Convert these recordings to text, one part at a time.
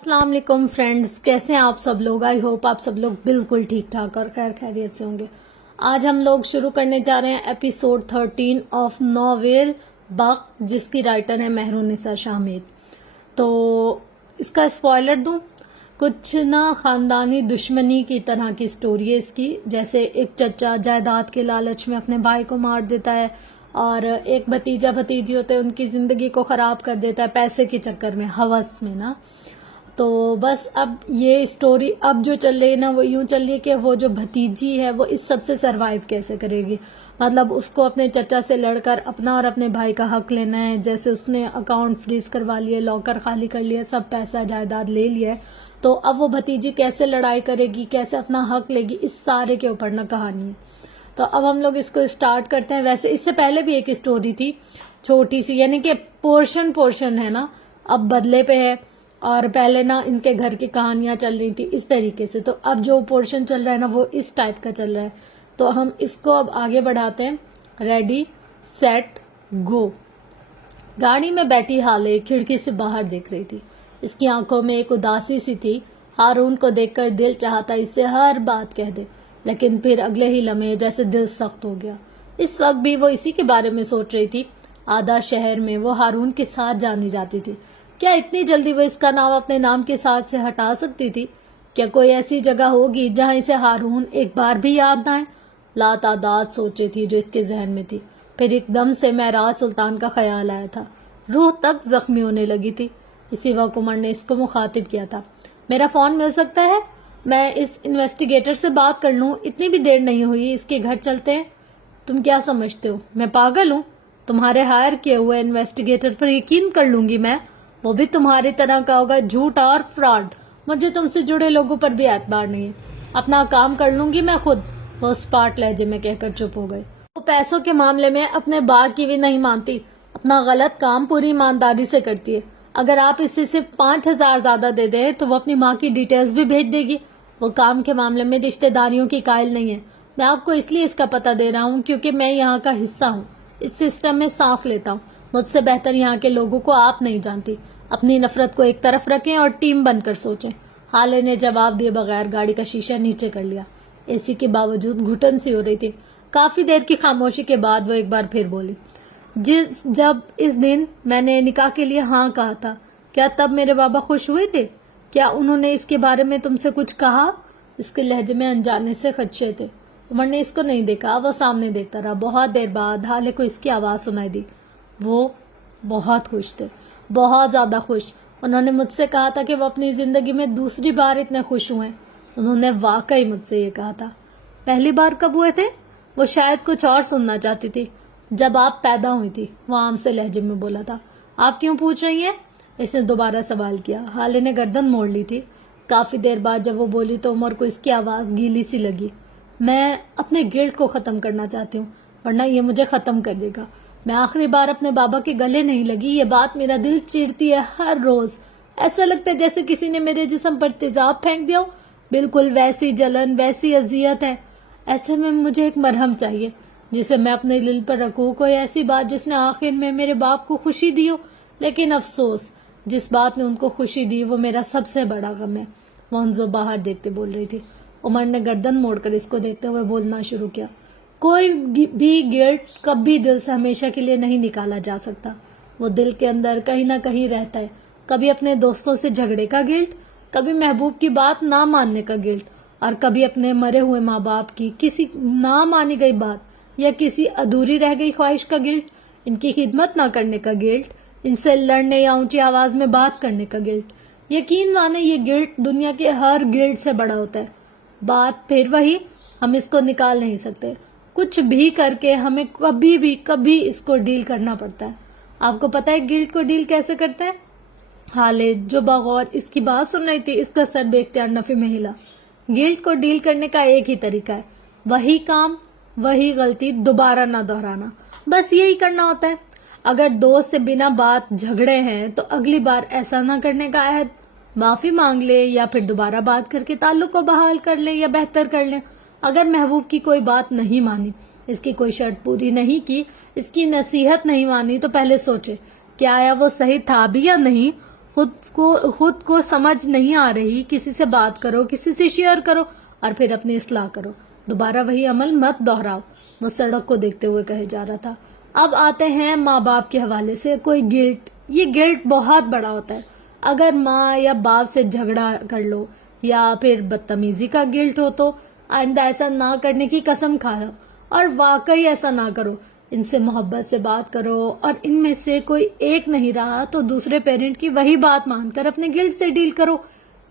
السلام علیکم فرینڈز، کیسے ہیں آپ سب لوگ؟ آئی ہوپ آپ سب لوگ بالکل ٹھیک ٹھاک اور خیر خیریت سے ہوں گے۔ آج ہم لوگ شروع کرنے جا رہے ہیں ایپیسوڈ 13 آف ناول بق، جس کی رائٹر ہے مہرالنساء شاہ۔ تو اس کا اسپوائلر دوں، کچھ نا خاندانی دشمنی کی طرح کی سٹوری ہے اس کی۔ جیسے ایک چچا جائیداد کے لالچ میں اپنے بھائی کو مار دیتا ہے، اور ایک بھتیجا بھتیجی ہوتے ہیں، ان کی زندگی کو خراب کر دیتا ہے پیسے کے چکر میں، ہوس میں نا۔ تو بس اب یہ سٹوری اب جو چل رہی ہے نا، وہ یوں چل رہی ہے کہ وہ جو بھتیجی ہے وہ اس سب سے سروائیو کیسے کرے گی۔ مطلب اس کو اپنے چچا سے لڑ کر اپنا اور اپنے بھائی کا حق لینا ہے۔ جیسے اس نے اکاؤنٹ فریز کروا لیے، لاکر خالی کر لیا، سب پیسہ جائیداد لے لیا ہے، تو اب وہ بھتیجی کیسے لڑائی کرے گی، کیسے اپنا حق لے گی، اس سارے کے اوپر نا کہانی ہے۔ تو اب ہم لوگ اس کو اسٹارٹ کرتے ہیں۔ ویسے اس سے پہلے بھی ایک سٹوری تھی چھوٹی سی، یعنی کہ پورشن ہے نا، اب بدلے پہ ہے، اور پہلے نا ان کے گھر کی کہانیاں چل رہی تھی اس طریقے سے۔ تو اب جو پورشن چل رہا ہے نا وہ اس ٹائپ کا چل رہا ہے۔ تو ہم اس کو اب آگے بڑھاتے ہیں۔ ریڈی سیٹ گو۔ گاڑی میں بیٹھی حالے کھڑکی سے باہر دیکھ رہی تھی۔ اس کی آنکھوں میں ایک اداسی سی تھی۔ ہارون کو دیکھ کر دل چاہتا اس سے ہر بات کہہ دے، لیکن پھر اگلے ہی لمحے جیسے دل سخت ہو گیا۔ اس وقت بھی وہ اسی کے بارے میں سوچ رہی تھی۔ آدھا شہر میں وہ ہارون کے ساتھ جانی جاتی تھی۔ کیا اتنی جلدی وہ اس کا نام اپنے نام کے ساتھ سے ہٹا سکتی تھی؟ کیا کوئی ایسی جگہ ہوگی جہاں اسے ہارون ایک بار بھی یاد نہ آئے؟ لاتعداد سوچیں تھی جو اس کے ذہن میں تھی۔ پھر ایک دم سے معراج سلطان کا خیال آیا تھا۔ روح تک زخمی ہونے لگی تھی۔ اسی وقت عمر نے اس کو مخاطب کیا تھا۔ میرا فون مل سکتا ہے؟ میں اس انویسٹیگیٹر سے بات کر لوں؟ اتنی بھی دیر نہیں ہوئی، اس کے گھر چلتے ہیں۔ تم کیا سمجھتے ہو میں پاگل ہوں؟ تمہارے ہائر کیے ہوئے انویسٹیگیٹر پر یقین کر لوں گی میں، وہ بھی تمہاری طرح کا ہوگا جھوٹا اور فراڈ۔ مجھے تم سے جڑے لوگوں پر بھی اعتبار نہیں ہے۔ اپنا کام کر لوں گی میں خود۔ وہ اسپاٹ لہجے میں کہہ کر چپ ہو گئے۔ وہ پیسوں کے معاملے میں اپنے باغ کی بھی نہیں مانتی، اپنا غلط کام پوری ایمانداری سے کرتی ہے۔ اگر آپ اسے صرف 5,000 زیادہ دے دیں تو وہ اپنی ماں کی ڈیٹیلز بھی بھیج دے گی۔ وہ کام کے معاملے میں رشتہ داریوں کی قائل نہیں ہے۔ میں آپ کو اس لیے اس کا پتہ دے رہا ہوں کیونکہ میں یہاں کا حصہ ہوں، اس سسٹم میں سانس لیتا ہوں۔ مجھ سے بہتر یہاں کے لوگوں کو آپ نہیں جانتی۔ اپنی نفرت کو ایک طرف رکھیں اور ٹیم بن کر سوچیں۔ حالے نے جواب دیے بغیر گاڑی کا شیشہ نیچے کر لیا۔ اے سی کے باوجود گھٹن سی ہو رہی تھی۔ کافی دیر کی خاموشی کے بعد وہ ایک بار پھر بولی، جب اس دن میں نے نکاح کے لیے ہاں کہا تھا، کیا تب میرے بابا خوش ہوئے تھے؟ کیا انہوں نے اس کے بارے میں تم سے کچھ کہا؟ اس کے لہجے میں انجانے سے خدشے تھے۔ عمر نے اس کو نہیں دیکھا، وہ سامنے دیکھتا رہا۔ بہت دیر بعد حالے کو اس کی آواز سنائی دی۔ وہ بہت خوش تھے، بہت زیادہ خوش۔ انہوں نے مجھ سے کہا تھا کہ وہ اپنی زندگی میں دوسری بار اتنے خوش ہوئے۔ انہوں نے واقعی مجھ سے یہ کہا تھا۔ پہلی بار کب ہوئے تھے؟ وہ شاید کچھ اور سننا چاہتی تھی۔ جب آپ پیدا ہوئی تھی، وہ عام سے لہجے میں بولا تھا۔ آپ کیوں پوچھ رہی ہیں؟ اس نے دوبارہ سوال کیا۔ حالے نے گردن موڑ لی تھی۔ کافی دیر بعد جب وہ بولی تو عمر کو اس کی آواز گیلی سی لگی۔ میں اپنے گلٹ کو ختم کرنا چاہتی ہوں، ورنہ یہ مجھے ختم کر دے گا۔ میں آخری بار اپنے بابا کے گلے نہیں لگی، یہ بات میرا دل چیرتی ہے ہر روز۔ ایسا لگتا ہے جیسے کسی نے میرے جسم پر تیزاب پھینک دیا ہو۔ بالکل ویسی جلن، ویسی اذیت ہے۔ ایسے میں مجھے ایک مرہم چاہیے جسے میں اپنے دل پر رکھوں، کوئی ایسی بات جس نے آخر میں میرے باپ کو خوشی دی ہو۔ لیکن افسوس، جس بات نے ان کو خوشی دی وہ میرا سب سے بڑا غم ہے۔ وہ ہنزو باہر دیکھتے بول رہی تھی۔ عمر نے گردن موڑ کر اس کو دیکھتے ہوئے بولنا شروع کیا۔ کوئی بھی گلٹ کبھی دل سے ہمیشہ کے لیے نہیں نکالا جا سکتا۔ وہ دل کے اندر کہیں نہ کہیں رہتا ہے۔ کبھی اپنے دوستوں سے جھگڑے کا گلٹ، کبھی محبوب کی بات نہ ماننے کا گلٹ، اور کبھی اپنے مرے ہوئے ماں باپ کی کسی نہ مانی گئی بات یا کسی ادھوری رہ گئی خواہش کا گلٹ، ان کی خدمت نہ کرنے کا گلٹ، ان سے لڑنے یا اونچی آواز میں بات کرنے کا گلٹ۔ یقین مانے یہ گلٹ دنیا کے ہر گلٹ سے بڑا ہوتا ہے۔ بات پھر وہی، ہم اس کو نکال نہیں سکتے۔ کچھ بھی کر کے ہمیں کبھی اس کو ڈیل کرنا پڑتا ہے۔ آپ کو پتا ہے گلٹ کو ڈیل کیسے کرتے ہیں؟ حالے جو بغور اس کی بات سن رہی تھی، اس کا سر بے اختیار نفی میں ہلا۔ گلٹ کو ڈیل کرنے کا ایک ہی طریقہ ہے، وہی کام، وہی غلطی دوبارہ نہ دہرانا۔ بس یہی کرنا ہوتا ہے۔ اگر دوست سے بنا بات جھگڑے ہیں تو اگلی بار ایسا نہ کرنے کا عہد، معافی مانگ لے یا پھر دوبارہ بات کر کے تعلق کو بحال کر لے یا بہتر کر لے۔ اگر محبوب کی کوئی بات نہیں مانی، اس کی کوئی شرط پوری نہیں کی، اس کی نصیحت نہیں مانی، تو پہلے سوچے کہ آیا وہ صحیح تھا بھی یا نہیں، خود کو سمجھ نہیں آ رہی، کسی سے بات کرو، کسی سے شیئر کرو اور پھر اپنی اصلاح کرو، دوبارہ وہی عمل مت دہراؤ، وہ سڑک کو دیکھتے ہوئے کہے جا رہا تھا۔ اب آتے ہیں ماں باپ کے حوالے سے کوئی گلٹ۔ یہ گلٹ بہت بڑا ہوتا ہے۔ اگر ماں یا باپ سے جھگڑا کر لو یا پھر بدتمیزی کا گلٹ ہو تو آئندہ ایسا نہ کرنے کی قسم کھا لو، اور واقعی ایسا نہ کرو۔ ان سے محبت سے بات کرو، اور ان میں سے کوئی ایک نہیں رہا تو دوسرے پیرنٹ کی وہی بات مان کر اپنے گلٹ سے ڈیل کرو۔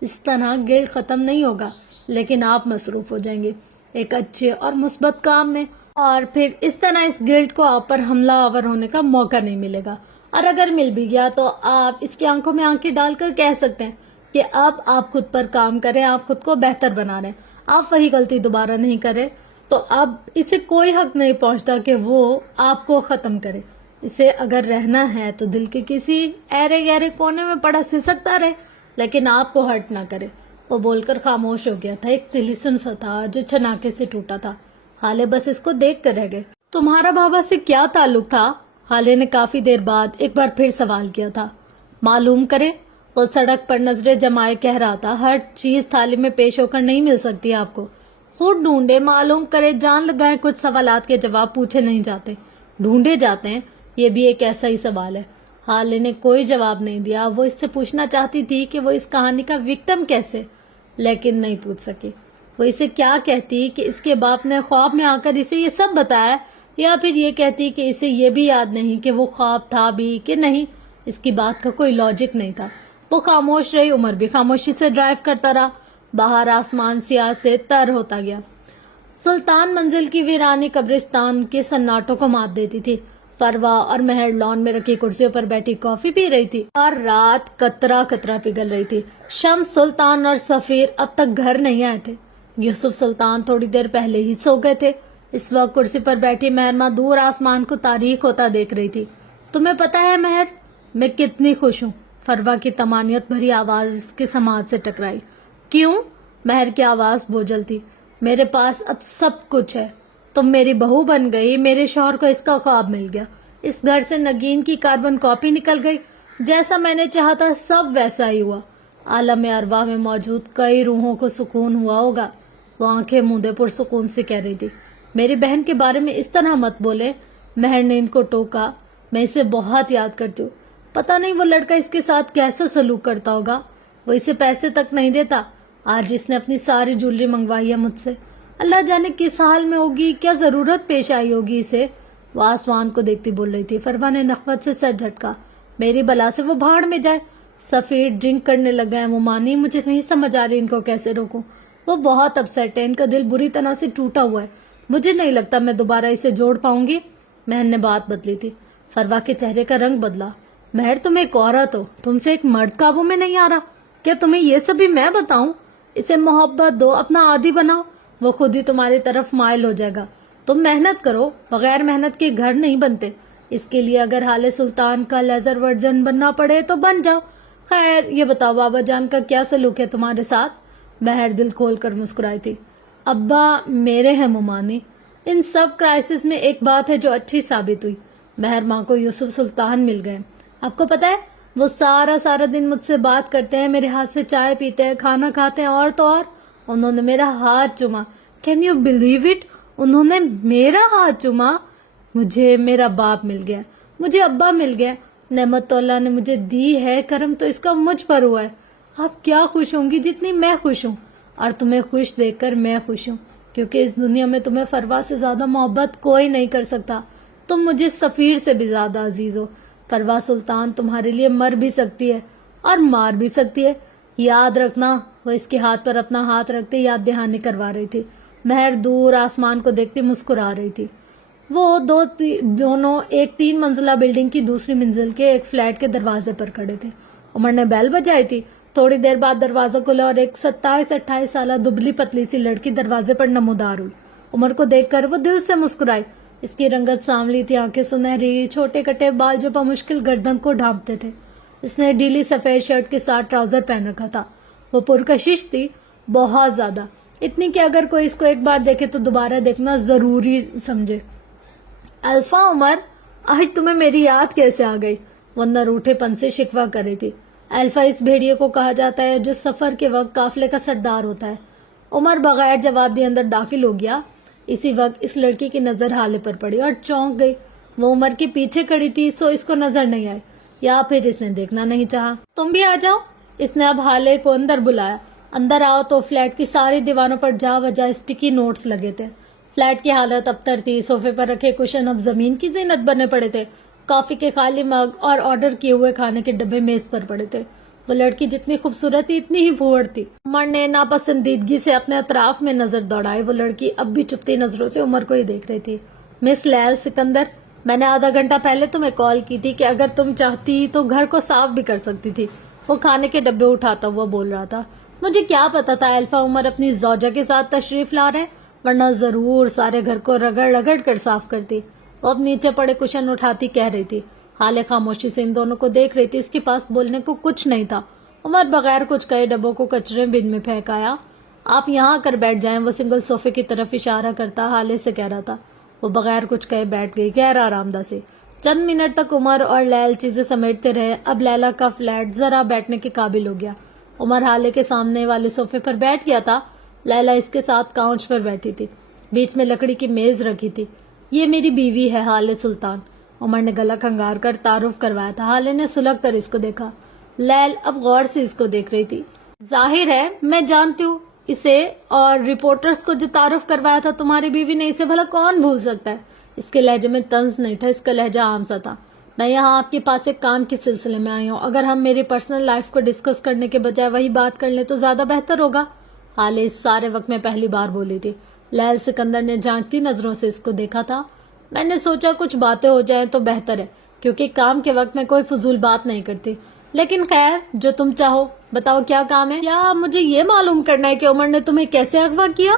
اس طرح گلٹ ختم نہیں ہوگا، لیکن آپ مصروف ہو جائیں گے ایک اچھے اور مثبت کام میں، اور پھر اس طرح اس گلٹ کو آپ پر حملہ آور ہونے کا موقع نہیں ملے گا۔ اور اگر مل بھی گیا تو آپ اس کی آنکھوں میں آنکھیں ڈال کر کہہ سکتے ہیں کہ اب آپ خود پر کام کریں، آپ خود کو بہتر بنا رہے ہیں، آپ وہی غلطی دوبارہ نہیں کریں، تو اب اسے کوئی حق نہیں پہنچتا کہ وہ آپ کو ختم کرے۔ اسے اگر رہنا ہے تو دل کے کسی ایرے گہرے کونے میں پڑا سسکتا رہے، لیکن آپ کو ہرٹ نہ کرے۔ وہ بول کر خاموش ہو گیا تھا۔ ایک طلسم سا تھا جو چھناکے سے ٹوٹا تھا۔ حالے بس اس کو دیکھ کر رہ گئے۔ تمہارا بابا سے کیا تعلق تھا؟ حالے نے کافی دیر بعد ایک بار پھر سوال کیا تھا۔ معلوم کرے؟ وہ سڑک پر نظریں جمائے کہہ رہا تھا۔ ہر چیز تھالی میں پیش ہو کر نہیں مل سکتی آپ کو، خود ڈھونڈے، معلوم کرے، جان لگائیں۔ کچھ سوالات کے جواب پوچھے نہیں جاتے، ڈھونڈے جاتے ہیں۔ یہ بھی ایک ایسا ہی سوال ہے۔ حالے نے کوئی جواب نہیں دیا۔ وہ اس سے پوچھنا چاہتی تھی کہ وہ اس کہانی کا وکٹم کیسے، لیکن نہیں پوچھ سکی۔ وہ اسے کیا کہتی کہ اس کے باپ نے خواب میں آ کر اسے یہ سب بتایا، یا پھر یہ کہتی کہ اسے یہ بھی یاد نہیں کہ وہ خواب تھا بھی کہ نہیں۔ اس کی بات کا کوئی لاجک نہیں تھا۔ وہ خاموش رہی، عمر بھی خاموشی سے ڈرائیو کرتا رہا۔ باہر آسمان سیاہ سے تر ہوتا گیا۔ سلطان منزل کی ویرانی قبرستان کے سناٹوں کو مات دیتی تھی۔ فروا اور مہر لان میں رکھی کرسیوں پر بیٹھی کافی پی رہی تھی، اور رات قطرہ قطرہ پگھل رہی تھی۔ شمس، سلطان اور سفیر اب تک گھر نہیں آئے تھے۔ یوسف سلطان تھوڑی دیر پہلے ہی سو گئے تھے۔ اس وقت کرسی پر بیٹھی مہرماں دور آسمان کو تاریک ہوتا دیکھ رہی تھی۔ تمہیں پتا ہے مہر، میں کتنی خوش ہوں؟ فروا کی طمانینت بھری آواز اس کے سماعت سے ٹکرائی۔ کیوں؟ مہر کی آواز بوجھل تھی۔ میرے پاس اب سب کچھ ہے، تم میری بہو بن گئی، میرے شوہر کو اس کا خواب مل گیا، اس گھر سے نگین کی کاربن کاپی نکل گئی، جیسا میں نے چاہا تھا سب ویسا ہی ہوا۔ عالم ارواح میں موجود کئی روحوں کو سکون ہوا ہوگا۔ وہ آنکھیں موندے پرسکون سے کہہ رہی تھی، میری بہن کے بارے میں اس طرح مت بولے۔ مہر نے ان کو ٹوکا، میں اسے بہت یاد کرتی ہوں، پتہ نہیں وہ لڑکا اس کے ساتھ کیسا سلوک کرتا ہوگا، وہ اسے پیسے تک نہیں دیتا۔ آج اس نے اپنی ساری جولری منگوائی ہے مجھ سے، اللہ جانے کس حال میں ہوگی، کیا ضرورت پیش آئی ہوگی اسے۔ وہ آسمان کو دیکھتی بول رہی تھی۔ فروا نے نخوت سے سر جھٹکا، میری بلا سے وہ بھاڑ میں جائے۔ سفیر ڈرنک کرنے لگا ہے مومانی، مجھے نہیں سمجھ آ رہی ان کو کیسے روکوں۔ وہ بہت اپسیٹ ہے، ان کا دل بری طرح سے ٹوٹا ہوا ہے، مجھے نہیں لگتا میں دوبارہ اسے جوڑ پاؤں گی۔ مہر نے بات بدلی تھی۔ فروا کے چہرے کا رنگ بدلا۔ مہر، تم ایک عورت ہو، تم سے ایک مرد قابو میں نہیں آ رہا، کیا تمہیں یہ سب بھی میں بتاؤں؟ اسے محبت دو، اپنا عادی بناؤ، وہ خود ہی تمہاری طرف مائل ہو جائے گا۔ تم محنت کرو، بغیر محنت کے گھر نہیں بنتے۔ اس کے لیے اگر حال سلطان کا لیزر ورجن بننا پڑے تو بن جاؤ۔ خیر یہ بتاؤ بابا جان کا کیا سلوک ہے تمہارے ساتھ؟ مہر دل کھول کر مسکرائی تھی۔ ابا میرے ہیں مومانی، ان سب کرائسس میں ایک بات ہے جو اچھی ثابت ہوئی، مہر ماں کو یوسف سلطان مل گئے۔ آپ کو پتا ہے وہ سارا دن مجھ سے بات کرتے ہیں، میرے ہاتھ سے چائے پیتے ہیں، کھانا کھاتے ہیں، اور تو اور انہوں نے میرا ہاتھ چوما۔ Can you believe it? انہوں نے میرا ہاتھ چوما۔ مجھے میرا باپ مل گیا، مجھے ابا مل گیا، نعمت تو اللہ نے مجھے دی ہے، کرم تو اس کا مجھ پر ہوا ہے۔ آپ کیا خوش ہوں گی جتنی میں خوش ہوں، اور تمہیں خوش دیکھ کر میں خوش ہوں، کیونکہ اس دنیا میں تمہیں فروا سے زیادہ محبت کوئی نہیں کر سکتا۔ تم مجھے سفیر سے بھی زیادہ عزیز ہو۔ فروا سلطان تمہارے لیے مر بھی سکتی ہے اور مار بھی سکتی ہے، یاد رکھنا۔ وہ اس کے ہاتھ پر اپنا ہاتھ رکھتے یاد دہانی کروا رہی تھی۔ مہر دور آسمان کو دیکھتی مسکرا رہی تھی۔ وہ دونوں ایک 3 منزلہ بلڈنگ کی دوسری منزل کے ایک فلیٹ کے دروازے پر کھڑے تھے۔ عمر نے بیل بجائی تھی۔ تھوڑی دیر بعد دروازہ کھلا اور ایک 27-28 سالہ دبلی پتلی سی لڑکی دروازے پر نمودار ہوئی۔ عمر کو دیکھ کر وہ دل سے مسکرائی۔ اس کی رنگت سانولی تھی، آنکھیں سنہری، چھوٹے کٹے بال جو بمشکل گردن کو ڈھانپتے تھے۔ اس نے ڈھیلی سفید شرٹ کے ساتھ ٹراؤزر پہن رکھا تھا۔ وہ پرکشش تھی، بہت زیادہ، اتنی کہ اگر کوئی اس کو ایک بار دیکھے تو دوبارہ دیکھنا ضروری سمجھے۔ الفا، عمر، آج تمہیں میری یاد کیسے آ گئی؟ وہ نروٹھے پن سے شکوہ کر رہی تھی۔ الفا اس بھیڑیے کو کہا جاتا ہے جو سفر کے وقت قافلے کا سردار ہوتا ہے۔ عمر بغیر جواب دیے اندر داخل ہو گیا۔ اسی وقت اس لڑکی کی نظر حالے پر پڑی اور چونک گئی۔ وہ عمر کے پیچھے کھڑی تھی، سو اس کو نظر نہیں آئی یا پھر اس نے دیکھنا نہیں چاہا۔ تم بھی آ جاؤ، اس نے اب حالے کو اندر بلایا۔ اندر آؤ تو فلیٹ کی ساری دیواروں پر جا بجا اسٹکی نوٹس لگے تھے۔ فلیٹ کی حالت ابتر تھی، صوفے پر رکھے کشن اب زمین کی زینت بنے پڑے تھے۔ کافی کے خالی مگ اور آرڈر کیے ہوئے کھانے کے ڈبے میز پر پڑے تھے۔ وہ لڑکی جتنی خوبصورت تھی اتنی ہی پھوڑ تھی۔ عمر نے ناپسندیدگی سے اپنے اطراف میں نظر دوڑائی۔ وہ لڑکی اب بھی چپتی نظروں سے عمر کو ہی دیکھ رہی تھی۔ مس لیل سکندر، میں نے آدھا گھنٹہ پہلے تمہیں کال کی تھی کہ اگر تم چاہتی تو گھر کو صاف بھی کر سکتی تھی۔ وہ کھانے کے ڈبے اٹھاتا ہوا بول رہا تھا۔ مجھے کیا پتا تھا الفا عمر اپنی زوجہ کے ساتھ تشریف لا رہے، ورنہ ضرور سارے گھر کو رگڑ رگڑ کر صاف کرتی۔ وہ اب نیچے پڑے کشن اٹھاتی کہہ رہی تھی۔ حالے خاموشی سے ان دونوں کو دیکھ رہی تھی۔ اس کے پاس بولنے کو کچھ نہیں تھا۔ عمر بغیر کچھ کہے ڈبوں کو کچرے بن میں پھینک آیا۔ آپ یہاں آ کر بیٹھ جائیں، وہ سنگل صوفے کی طرف اشارہ کرتا حالے سے کہہ رہا تھا۔ وہ بغیر کچھ کہے بیٹھ گئی گہرا آرام دہ سے۔ چند منٹ تک عمر اور لیل چیزیں سمیٹتے رہے۔ اب لیلا کا فلیٹ ذرا بیٹھنے کے قابل ہو گیا۔ عمر حالے کے سامنے والے صوفے پر بیٹھ گیا تھا۔ لیلا اس کے ساتھ کاؤنچ پر بیٹھی تھی۔ بیچ میں لکڑی کی میز رکھی تھی۔ یہ میری بیوی ہے حالے سلطان، عمر نے گلا کھنگار کر تعارف کروایا تھا۔ حالے نے سلگ کر اس کو دیکھا۔ لیل اب غور سے اس کو دیکھ رہی تھی۔ ظاہر ہے میں جانتی ہوں اسے، اور رپورٹرز کو جو تعارف کروایا تھا تمہاری بیوی نے، اسے بھلا کون بھول سکتا ہے؟ اس کے لہجے میں طنز نہیں تھا، اس کا لہجہ عام سا تھا۔ میں یہاں آپ کے پاس ایک کام کے سلسلے میں آئی ہوں۔ اگر ہم میری پرسنل لائف کو ڈسکس کرنے کے بجائے وہی بات کر لیں تو زیادہ بہتر ہوگا۔ حالے اس سارے وقت میں پہلی بار بولی تھی۔ لیل سکندر نے جانتی نظروں سے اس کو دیکھا تھا۔ میں نے سوچا کچھ باتیں ہو جائیں تو بہتر ہے، کیونکہ کام کے وقت میں کوئی فضول بات نہیں کرتی، لیکن خیر جو تم چاہو بتاؤ کیا کام ہے۔ کیا مجھے یہ معلوم کرنا ہے کہ عمر نے تمہیں کیسے اغوا کیا؟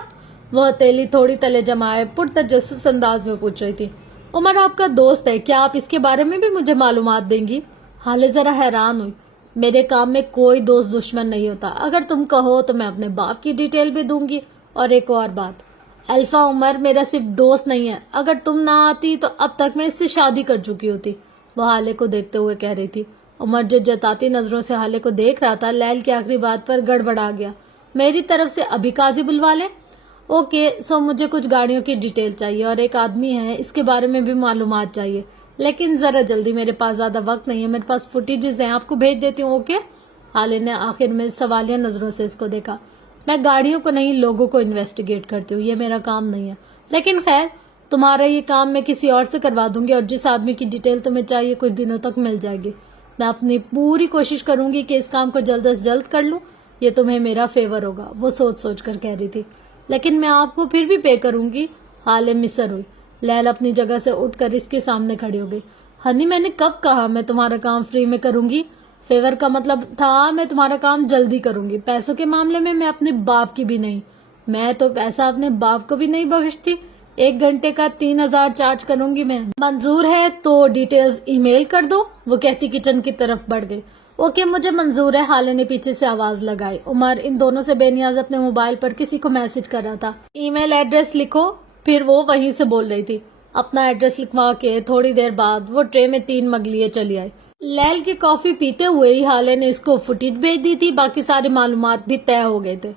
وہ ہتھیلی تھوڑی تلے جمائے پرتجسس انداز میں پوچھ رہی تھی۔ عمر آپ کا دوست ہے، کیا آپ اس کے بارے میں بھی مجھے معلومات دیں گی؟ حالے ذرا حیران ہوئی۔ میرے کام میں کوئی دوست دشمن نہیں ہوتا، اگر تم کہو تو میں اپنے باپ کی ڈیٹیل بھی دوں گی۔ اور ایک اور بات، الفا عمر میرا صرف دوست نہیں ہے، اگر تم نہ آتی تو اب تک میں اس سے شادی کر چکی ہوتی، وہ حالے کو دیکھتے ہوئے کہہ رہی تھی۔ عمر جو جتاتی نظروں سے حالے کو دیکھ رہا تھا، لیل کی آخری بات پر گڑبڑا گیا۔ میری طرف سے ابھی قاضی بلوا لیں؟ اوکے، سو مجھے کچھ گاڑیوں کی ڈیٹیل چاہیے اور ایک آدمی ہے، اس کے بارے میں بھی معلومات چاہیے، لیکن ذرا جلدی، میرے پاس زیادہ وقت نہیں ہے، میرے پاس فوٹیجز ہیں، آپ کو بھیج دیتی ہوں۔ اوکے؟ حالے نے آخر میں سوالیہ نظروں سے اس کو دیکھا۔ میں گاڑیوں کو نہیں، لوگوں کو انویسٹیگیٹ کرتی ہوں، یہ میرا کام نہیں ہے، لیکن خیر تمہارا یہ کام میں کسی اور سے کروا دوں گی، اور جس آدمی کی ڈیٹیل تمہیں چاہیے کچھ دنوں تک مل جائے گی۔ میں اپنی پوری کوشش کروں گی کہ اس کام کو جلد از جلد کر لوں، یہ تمہیں میرا فیور ہوگا، وہ سوچ سوچ کر کہہ رہی تھی۔ لیکن میں آپ کو پھر بھی پے کروں گی۔ حالے مصر ہوئی۔ لیل اپنی جگہ سے اٹھ کر اس کے سامنے کھڑی ہو گئی۔ ہنی میں نے کب کہا میں تمہارا کام فری میں کروں گی؟ فیور کا مطلب تھا میں تمہارا کام جلدی کروں گی، پیسوں کے معاملے میں اپنے باپ کی بھی نہیں، میں تو پیسہ اپنے باپ کو بھی نہیں بخشتی۔ 1 گھنٹے کا 3000 چارج کروں گی میں، منظور ہے تو ڈیٹیلز ای میل کر دو، وہ کہتی کچن کی طرف بڑھ گئی۔ اوکے مجھے منظور ہے، حالے نے پیچھے سے آواز لگائی۔ عمر ان دونوں سے بے نیاز اپنے موبائل پر کسی کو میسج کر رہا تھا۔ ای میل ایڈریس لکھو، پھر وہ وہیں سے بول رہی تھی۔ اپنا ایڈریس لکھوا کے تھوڑی دیر بعد وہ ٹرے میں 3 مگ لیے چلی آئی۔ لیل کی کافی پیتے ہوئے ہی حالے نے اس کو فوٹیج بھیج دی تھی، باقی ساری معلومات بھی طے ہو گئے تھے۔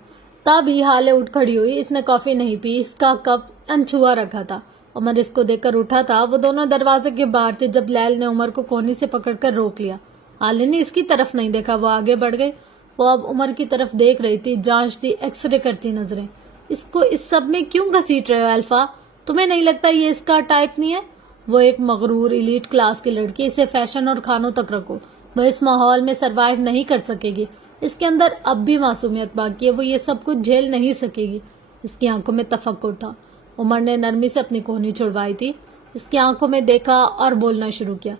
تب ہی حالے اٹھ کھڑی ہوئی، اس نے کافی نہیں پی، اس کا کپ انچھوا رکھا تھا۔ عمر اس کو دیکھ کر اٹھا تھا، وہ دونوں دروازے کے باہر تھے جب لیل نے عمر کو کوہنی سے پکڑ کر روک لیا۔ حالے نے اس کی طرف نہیں دیکھا، وہ آگے بڑھ گئی۔ وہ اب عمر کی طرف دیکھ رہی تھی، جانچتی ایکس رے کرتی نظریں۔ اس کو اس سب میں کیوں گھسیٹ رہے ہو الفا؟ تمہیں نہیں لگتا یہ اس کا ٹائپ نہیں ہے؟ وہ ایک مغرور ایلیٹ کلاس کی لڑکی، اسے فیشن اور کھانوں تک رکھو، وہ اس ماحول میں سروائیو نہیں کر سکے گی، اس کے اندر اب بھی معصومیت باقی ہے، وہ یہ سب کچھ جھیل نہیں سکے گی۔ اس کی آنکھوں میں تفکر تھا۔ عمر نے نرمی سے اپنی کوہنی چھڑوائی تھی، اس کی آنکھوں میں دیکھا اور بولنا شروع کیا۔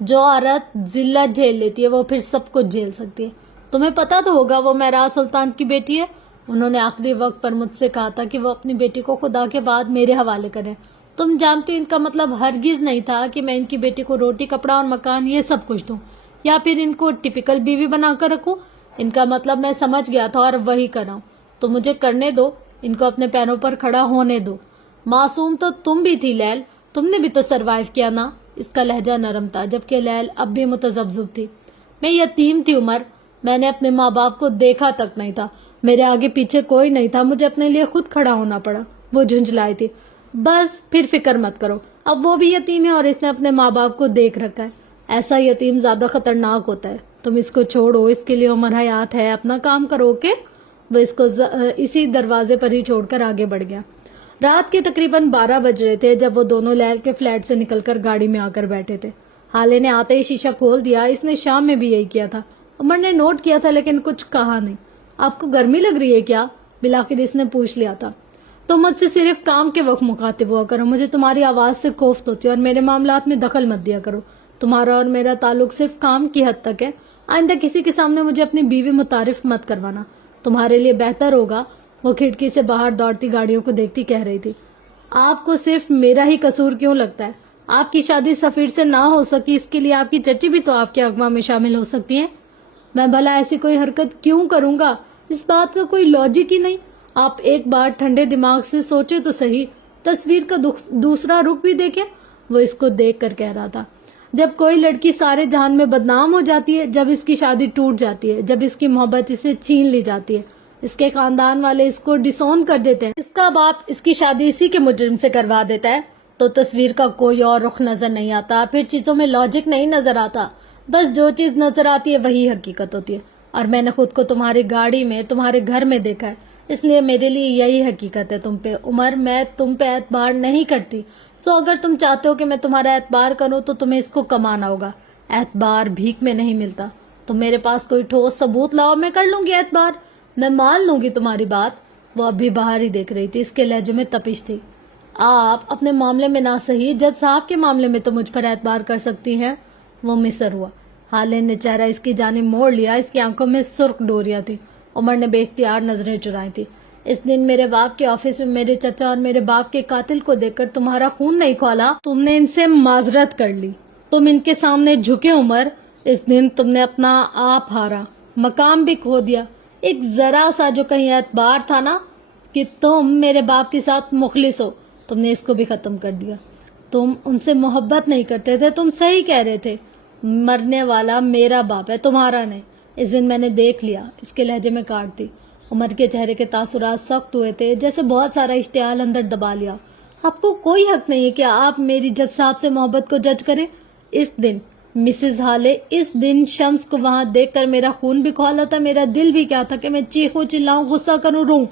جو عورت ذلت جھیل لیتی ہے وہ پھر سب کچھ جھیل سکتی ہے۔ تمہیں پتا تو ہوگا وہ مہراز سلطان کی بیٹی ہے، انہوں نے آخری وقت پر مجھ سے کہا تھا کہ وہ اپنی بیٹی کو خدا کے بعد میرے حوالے کریں۔ تم جانتی ہو ان کا مطلب ہرگز نہیں تھا کہ میں ان کی بیٹی کو روٹی کپڑا اور مکان یہ سب کچھ دوں، یا پھر ان کو ٹپیکل بیوی بنا کر رکھوں۔ ان کا مطلب میں سمجھ گیا تھا اور وہی کر رہا ہوں، تو مجھے کرنے دو، ان کو اپنے پیروں پر کھڑا ہونے دو۔ معصوم تو تم بھی تھی لیل، تم نے بھی تو سروائیو کیا نا۔ اس کا لہجہ نرم تھا، جبکہ لیل اب بھی متذبذب تھی۔ میں یتیم تھی عمر، میں نے اپنے ماں باپ کو دیکھا تک نہیں تھا، میرے آگے پیچھے کوئی نہیں تھا، مجھے اپنے لیے خود کھڑا ہونا پڑا۔ وہ جھنجھلائی تھی۔ بس پھر فکر مت کرو، اب وہ بھی یتیم ہے اور اس نے اپنے ماں باپ کو دیکھ رکھا ہے۔ ایسا یتیم زیادہ خطرناک ہوتا ہے، تم اس کو چھوڑو، اس کے لیے عمر حیات ہے، اپنا کام کرو کہ وہ اس کو اسی دروازے پر ہی چھوڑ کر آگے بڑھ گیا۔ رات کے تقریباً 12 بج رہے تھے جب وہ دونوں لیل کے فلیٹ سے نکل کر گاڑی میں آ کر بیٹھے تھے۔ حالے نے آتے ہی شیشہ کھول دیا، اس نے شام میں بھی یہی کیا تھا۔ عمر نے نوٹ کیا تھا لیکن کچھ کہا نہیں۔ آپ کو گرمی لگ رہی ہے کیا؟ بلاخر اس نے پوچھ لیا تھا۔ تم مجھ سے صرف کام کے وقت مخاطب ہوا کرو، مجھے تمہاری آواز سے کوفت ہوتی ہے اور میرے معاملات میں دخل مت دیا کرو۔ تمہارا اور میرا تعلق صرف کام کی حد تک ہے، آئندہ کسی کے سامنے مجھے اپنی بیوی متعارف مت کروانا، تمہارے لیے بہتر ہوگا۔ وہ کھڑکی سے باہر دوڑتی گاڑیوں کو دیکھتی کہہ رہی تھی۔ آپ کو صرف میرا ہی قصور کیوں لگتا ہے؟ آپ کی شادی سفیر سے نہ ہو سکی، اس کے لیے آپ کی چچی بھی تو آپ کے اغوا میں شامل ہو سکتی ہیں۔ میں بھلا ایسی کوئی حرکت کیوں کروں گا؟ اس بات کا کوئی لاجک ہی نہیں۔ آپ ایک بار ٹھنڈے دماغ سے سوچے تو صحیح، تصویر کا دوسرا رخ بھی دیکھیں۔ وہ اس کو دیکھ کر کہہ رہا تھا۔ جب کوئی لڑکی سارے جہان میں بدنام ہو جاتی ہے، جب اس کی شادی ٹوٹ جاتی ہے، جب اس کی محبت اسے چھین لی جاتی ہے، اس کے خاندان والے اس کو ڈسون کر دیتے ہیں، اس کا باپ اس کی شادی اسی کے مجرم سے کروا دیتا ہے، تو تصویر کا کوئی اور رخ نظر نہیں آتا، پھر چیزوں میں لاجک نہیں نظر آتا۔ بس جو چیز نظر آتی ہے وہی حقیقت ہوتی ہے، اور میں نے خود کو تمہاری گاڑی میں، تمہارے گھر میں دیکھا ہے، اس لیے میرے لیے یہی حقیقت ہے تم پہ۔ عمر، میں تم پہ اعتبار نہیں کرتی، سو اگر تم چاہتے ہو کہ میں تمہارا اعتبار کروں تو تمہیں اس کو کمانا ہوگا۔ اعتبار بھیک میں نہیں ملتا، تم میرے پاس کوئی ٹھوس ثبوت لاؤ، میں کر لوں گی اعتبار، میں مان لوں گی تمہاری بات۔ وہ اب بھی باہر ہی دیکھ رہی تھی، اس کے لہجے میں تپش تھی۔ آپ اپنے معاملے میں نہ صحیح، جج صاحب کے معاملے میں تو مجھ پر اعتبار کر سکتی ہیں۔ وہ مصر ہوا۔ حالے نے چہرہ اس کی جانب موڑ لیا، اس کی آنکھوں میں سرخ ڈوریاں تھی۔ عمر نے بے اختیار نظریں چرائی تھی۔ اس دن میرے باپ کے آفس میں میرے چچا اور میرے باپ کے قاتل کو دیکھ کر تمہارا خون نہیں کھولا، تم نے ان سے معذرت کر لی، تم ان کے سامنے جھکے عمر۔ اس دن تم نے اپنا آپ ہارا، مقام بھی کھو دیا۔ ایک ذرا سا جو کہیں اعتبار تھا نا کہ تم میرے باپ کے ساتھ مخلص ہو، تم نے اس کو بھی ختم کر دیا۔ تم ان سے محبت نہیں کرتے تھے، تم صحیح کہہ رہے تھے، مرنے والا میرا باپ ہے، تمہارا نہیں۔ اس دن میں نے دیکھ لیا، اس کے لہجے میں کاٹ دی۔ عمر کے چہرے کے تاثرات سخت ہوئے تھے، جیسے بہت سارا اشتعال اندر دبا لیا۔ آپ کو کوئی حق نہیں ہے کہ آپ میری جج صاحب سے محبت کو جج کریں۔ اس دن مسز ہالے، اس دن شمس کو وہاں دیکھ کر میرا خون بھی کھولا تھا، میرا دل بھی کیا تھا کہ میں چیخوں چلاؤں، غصہ کروں، روں،